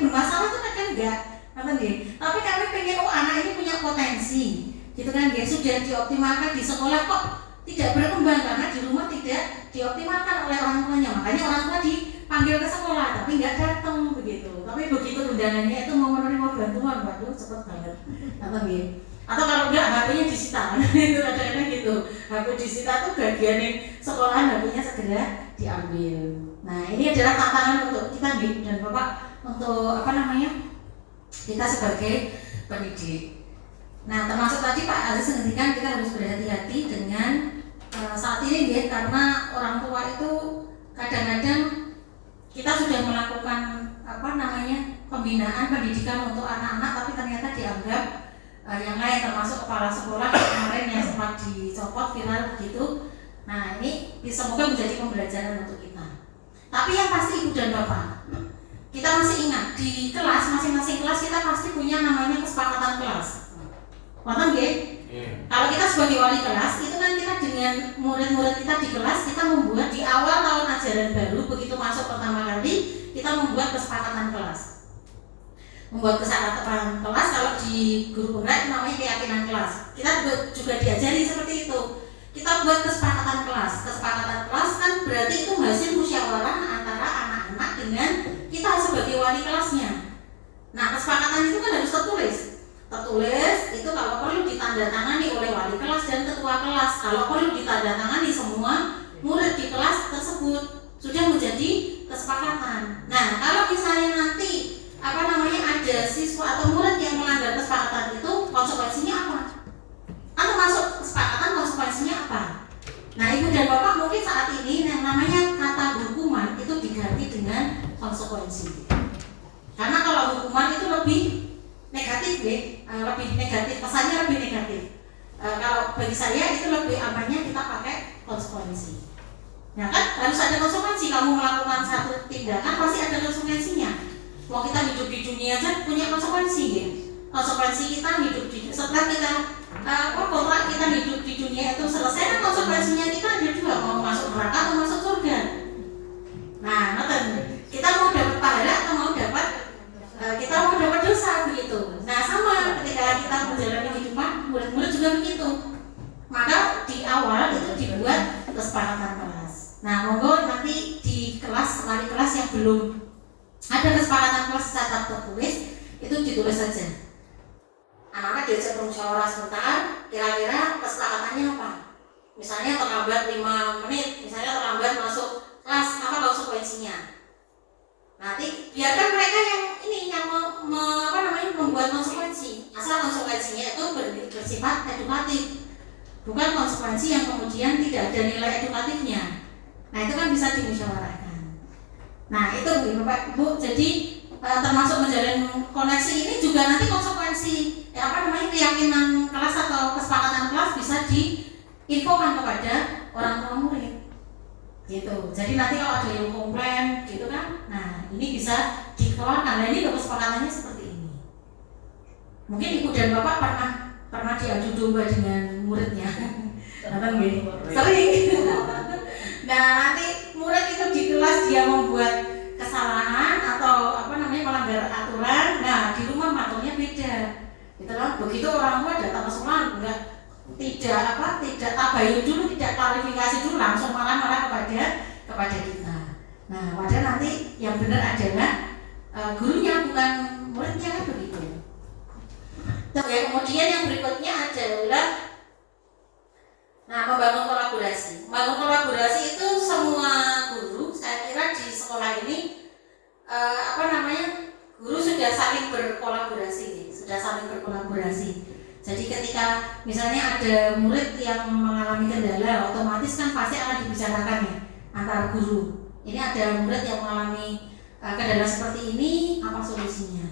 bermasalah, itu kadang enggak. Tapi kami pengen anak ini punya potensi. Gitu kan, dia sudah dioptimalkan di sekolah kok tidak berkembang karena di rumah tidak dioptimalkan oleh orang tuanya. Makanya orang tua dipanggil ke sekolah tapi nggak datang begitu. Tapi begitu undangannya itu mau menerima bantuan, waduh cepet banget. Atau kalau enggak HP-nya disita. Itu kadang-kadang gitu. HP disita tuh bagian sekolahan, HP-nya segera diambil. Nah, ini adalah tantangan untuk kita nih dan Bapak untuk kita sebagai pendidik. Nah, termasuk tadi Pak Aziz mengingatkan kita harus berhati-hati dengan saat ini ya, karena orang tua itu kadang-kadang kita sudah melakukan pembinaan pendidikan untuk anak-anak, tapi ternyata dianggap yang lain, termasuk kepala sekolah kemarin yang sempat dicopot viral begitu. Nah, ini semoga menjadi pembelajaran untuk kita. Tapi yang pasti Ibu dan Bapak, kita masih ingat di kelas, masing-masing kelas kita pasti punya namanya kesepakatan kelas. Paham ya? Kalau kita sebagai wali kelas itu kan kita kelas kita membuat di awal tahun ajaran baru, begitu masuk pertama kali kita membuat kesepakatan kelas. Membuat kesepakatan kelas kalau di guru penggerak namanya keyakinan kelas. Kita juga diajari seperti itu. Kita buat kesepakatan kelas. Kesepakatan kelas kan berarti itu hasil musyawarah antara anak-anak dengan kita sebagai wali kelasnya. Nah, kesepakatan itu kan harus tertulis. Tertulis itu kalau perlu ditandatangani oleh wali kelas dan ketua kelas. Kalau perlu ditandatangani semua murid di kelas tersebut. Sudah menjadi kesepakatan. Nah, kalau misalnya nanti ada siswa atau murid yang melanggar kesepakatan itu, konsekuensinya apa? Atau masuk kesepakatan konsekuensinya apa? Nah, Ibu dan Bapak mungkin saat ini yang namanya kata hukuman itu diganti dengan konsekuensi. Karena kalau hukuman itu lebih negatif, lebih negatif, pesannya lebih negatif. Kalau bagi saya itu lebih amannya kita pakai konsekuensi. Nah kan harus ada konsekuensi. Kamu melakukan satu tindakan pasti ada konsekuensinya. Kalau kita hidup di dunia aja punya konsekuensi, ya. Konsekuensi kita hidup di setelah kita kontrak kita hidup di dunia itu selesai, kan konsekuensinya kita ada juga, mau masuk neraka atau masuk surga. Nah, kita mau dapat pahala atau mau dapat kita mau dapat dosa begitu. Nah, sama ketika kita menjalani kehidupan, murid-murid juga begitu. Maka di awal itu dibuat kesepakatan kelas. Nah, monggo nanti di kelas, wali kelas yang belum ada kesepakatan kelas secara tertulis, itu ditulis saja. Anak-anak diajak bermusyawarah sebentar, kira-kira kesepakatannya apa? Misalnya terlambat 5 menit, misalnya terlambat masuk kelas, apa konsekuensinya? Nanti biarkan mereka yang membuat konsekuensi, asal konsekuensinya itu bersifat edukatif, bukan konsekuensi yang kemudian tidak ada nilai edukatifnya. Nah, itu kan bisa dimusyawarahkan. Nah, itu Bapak Ibu, jadi termasuk menjalin koneksi ini juga nanti konsekuensi keyakinan kelas atau kesepakatan kelas bisa diinfokan kepada orang tua murid gitu. Jadi nanti kalau ada yang komplain gitu kan, nah ini bisa dikeluarkan. Nah, ini kesepakatannya seperti ini. Mungkin Ibu dan Bapak pernah diadu domba dengan muridnya. Sering. Nah, nanti murid itu di kelas dia membuat kesalahan atau melanggar aturan. Nah, di rumah maturnya beda. Gitu kan? Begitu orang tua datang ke sekolah tidak tabayun dulu, tidak klarifikasi dulu, langsung marah-marah kepada kita. Nah, padahal nanti yang benar adalah gurunya, bukan muridnya, kan begitu. Kemudian yang berikutnya adalah membangun kolaborasi. Membangun kolaborasi itu semua guru, saya kira di sekolah ini guru sudah saling berkolaborasi. Jadi ketika misalnya ada murid yang mengalami kendala, otomatis kan pasti akan dibicarakan ya antar guru. Ini ada murid yang mengalami kendala seperti ini, apa solusinya?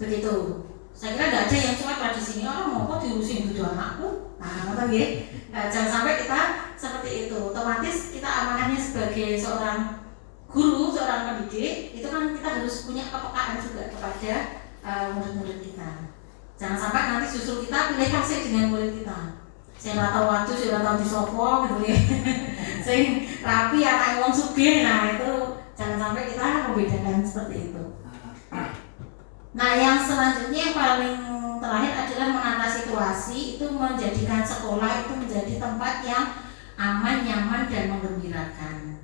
Begitu. Saya kira nggak ada yang cuek lah di sini, orang mau kok diurusin gitu anakku. Jangan sampai kita seperti itu. Otomatis kita amanahnya sebagai seorang guru, seorang pendidik, itu kan kita harus punya kepekaan juga kepada murid-murid kita. Jangan sampai nanti justru kita pilih kasih dengan murid kita. Saya nggak tahu waktu, saya nggak tahu di sopo gitu ya. Saya rapi anak wong sugih, nah itu jangan sampai kita membedakan seperti itu. Nah, yang selanjutnya yang paling terakhir adalah menata situasi, itu menjadikan sekolah itu menjadi tempat yang aman, nyaman, dan menggembirakan.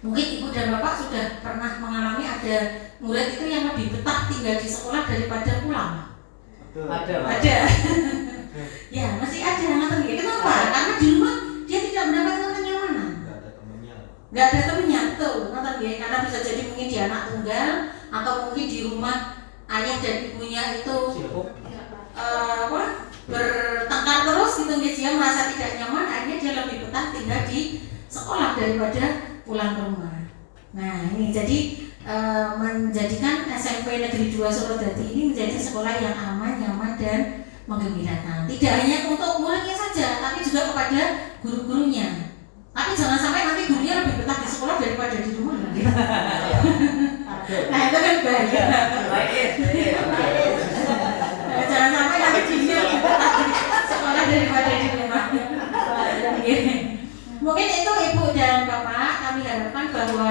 Mungkin Ibu dan Bapak sudah pernah mengalami ada murid itu yang lebih betah tinggal di sekolah daripada pulang. Ada. Ya, masih ada. Kenapa? Karena di rumah dia tidak mendapatkan kenyamanan. Nggak ada temannya, betul. Karena bisa jadi mungkin dia anak tunggal, atau mungkin di rumah ayah dan ibunya itu bertengkar terus gitu, dia merasa tidak nyaman, akhirnya dia lebih betah tinggal di sekolah daripada pulang ke rumah. Nah, ini jadi menjadikan SMP Negeri 2 Surodadi ini menjadi sekolah yang aman, nyaman, dan menggembirakan. Tidak hanya untuk muridnya saja, tapi juga kepada guru-gurunya. Tapi jangan sampai nanti gurunya lebih betah di sekolah daripada di rumah. Nah, itu kan bahaya. Jangan sampai nanti gurunya lebih betah di sekolah daripada di rumah. Mungkin bahwa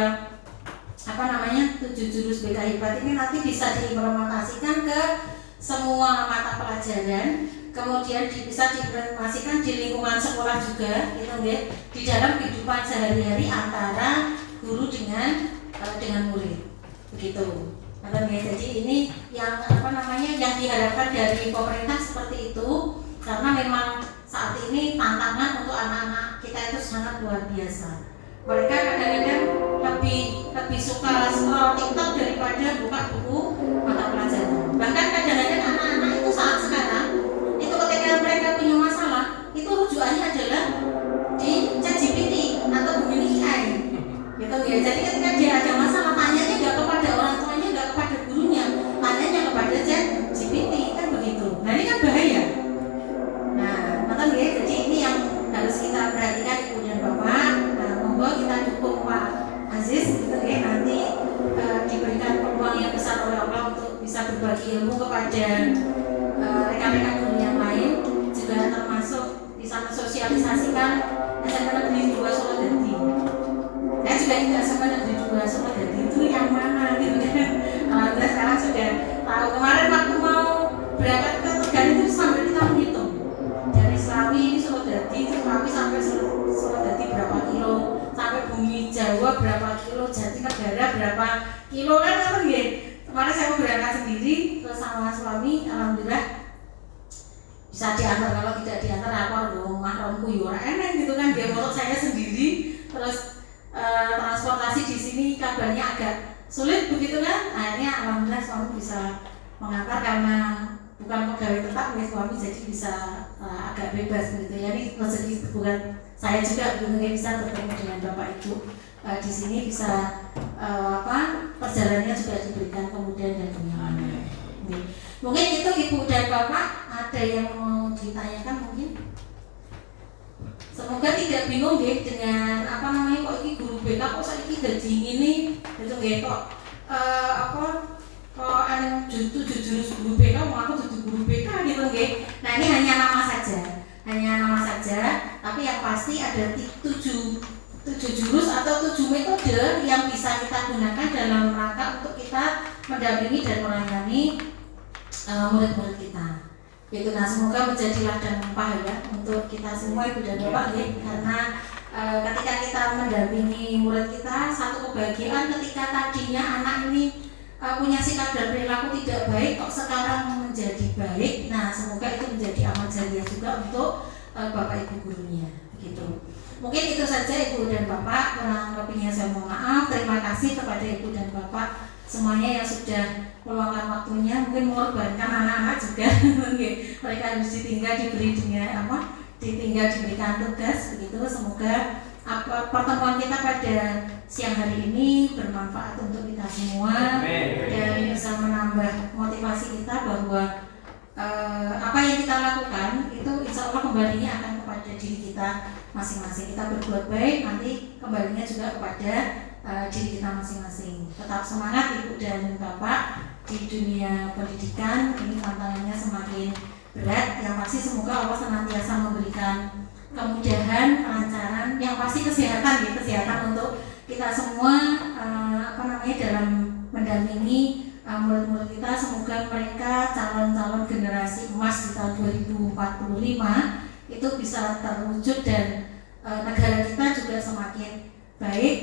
7 jurus BK Hebat ini nanti bisa diimplementasikan ke semua mata pelajaran, kemudian bisa diimplementasikan di lingkungan sekolah juga, gitu ya, di dalam kehidupan sehari-hari antara guru dengan murid, begitu. Jadi ini yang yang diharapkan dari pemerintah seperti itu, karena memang saat ini tantangan untuk anak-anak kita itu sangat luar biasa. Mereka kadang-kadang lebih suka scroll TikTok daripada buka buku mata pelajaran. Bahkan kadang-kadang anak-anak itu saat sekarang itu ketika mereka punya masalah itu rujukannya adalah di ChatGPT atau Google AI, gitu ya. Jadi ketika dia ada masalah, tanyanya nggak kepada orang tuanya, nggak kepada gurunya, tanyanya kepada ChatGPT, kan begitu. Nah ini kan bahaya. Nah, ya, jadi ini yang harus kita perhatikan Ibu dan Bapak. Monggo kita dukung Pak Aziz, gitu ya, nanti diberikan peluang yang besar oleh Allah untuk bisa berbagi ilmu kepada rekan-rekan guru yang lain, juga termasuk bisa mensosialisasikan SMA Negeri 2 Solo Dadi. Saya juga ingat SMA Negeri 2 Solo Dadi itu yang mana, gitu kan. Alhamdulillah sekarang sudah tahu. Kemarin waktu mau berangkat ke Tegal itu sambil kita menghitung dari Selawi Solo Dadi, Selawi sampai Solo Dadi berapa kilo, sampai Bumi Jawa berapa kilo, Jatinegara berapa kilo, kan ya. Kemarin saya mau berangkat sendiri terus sama suami, alhamdulillah bisa diantar. Kalau tidak diantar aku harus mahramku yura enak, gitu kan, dia motor saya sendiri. Terus transportasi di sini kabarnya agak sulit, begitu kan. Akhirnya alhamdulillah suami bisa mengantar karena bukan pegawai tetap ya suami, jadi bisa agak bebas, gitu ya. Ini rezeki bukan saya juga, bisa bertemu dengan Bapak Ibu di sini, bisa perjalanannya juga diberikan kemudian dan kenyamanan. Mungkin itu Ibu dan Bapak ada yang mau ditanyakan mungkin. Semoga tidak bingung ya dengan kok ini guru BK kok saiki gaji ini, gitu nggih, kok anu 7 jurus guru BK mau aku 7 guru BK, gitu nggih. Nah, ini hanya nama saja, tapi yang pasti ada 7 jurus atau 7 metode yang bisa kita gunakan dalam rangka untuk kita mendampingi dan melayani murid-murid kita. Gitu. Nah, semoga menjadi ladang pahala untuk kita semua Ibu dan Bapak ya, karena ketika kita mendampingi murid kita, satu kebahagiaan ketika tadinya anak ini punya sikap dan perilaku tidak baik kok sekarang menjadi baik. Nah, semoga itu menjadi amal jariah juga untuk Bapak Ibu gurunya, begitu. Mungkin itu saja Ibu dan Bapak, kurang lebihnya saya mohon maaf. Terima kasih kepada Ibu dan Bapak semuanya yang sudah meluangkan waktunya, mungkin mengorbankan anak-anak juga. Mereka harus diberikan tugas, begitu. Semoga pertemuan kita pada siang hari ini bermanfaat untuk kita semua dan bisa menambah motivasi kita bahwa apa yang kita lakukan itu insya Allah kembalinya akan kepada diri kita masing-masing. Kita berbuat baik, nanti kembalinya juga kepada diri kita masing-masing. Tetap semangat Ibu dan Bapak di dunia pendidikan. Ini tantangannya semakin berat. Yang pasti semoga Allah senantiasa memberikan kemudahan, kelancaran, yang pasti kesehatan untuk kita semua dalam mendampingi murid-murid kita. Semoga mereka calon-calon generasi emas di tahun 2045 itu bisa terwujud dan negara kita juga semakin baik.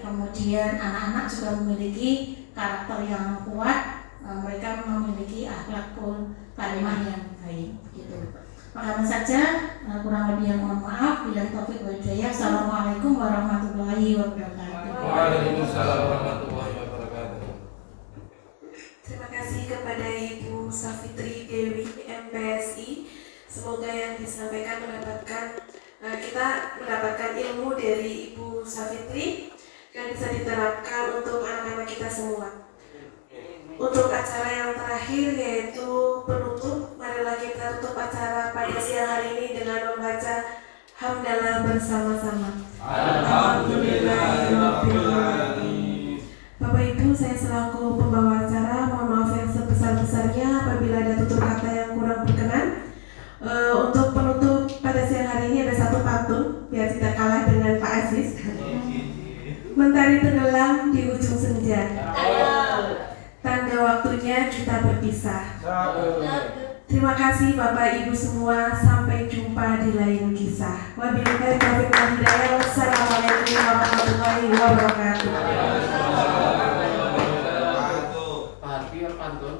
Kemudian anak-anak juga memiliki karakter yang kuat, mereka memiliki akhlakul karimah yang baik, gitu. Maka saja, kurang lebih yang mohon maaf. Bila taufik wal hidayah. Assalamualaikum warahmatullahi wabarakatuh. Waalaikumsalam warahmatullahi wabarakatuh. Terima kasih kepada Ibu Safitri Dewi MPSI. Semoga yang disampaikan kita mendapatkan ilmu dari Ibu Safitri yang bisa diterapkan untuk anak-anak kita semua. Untuk acara yang terakhir yaitu penutup, marilah kita tutup acara pada siang hari ini dengan membaca hamdalah bersama-sama. Alhamdulillahirrahmanirrahim. Bapak Ibu, saya selaku pembawa acara mohon maaf yang sebesar-besarnya apabila ada tutur kata yang kurang berkenan. Untuk penutup pada siang hari ini ada satu pantun biar tidak kalah dengan Pak Aziz. Mentari tenggelam di ujung senja. Tanda waktunya kita berpisah. Terima kasih Bapak Ibu semua. Sampai jumpa di lain kisah. Wabillahi taufiq wal hidayah. Wassalamualaikum warahmatullahi wabarakatuh. Pantun.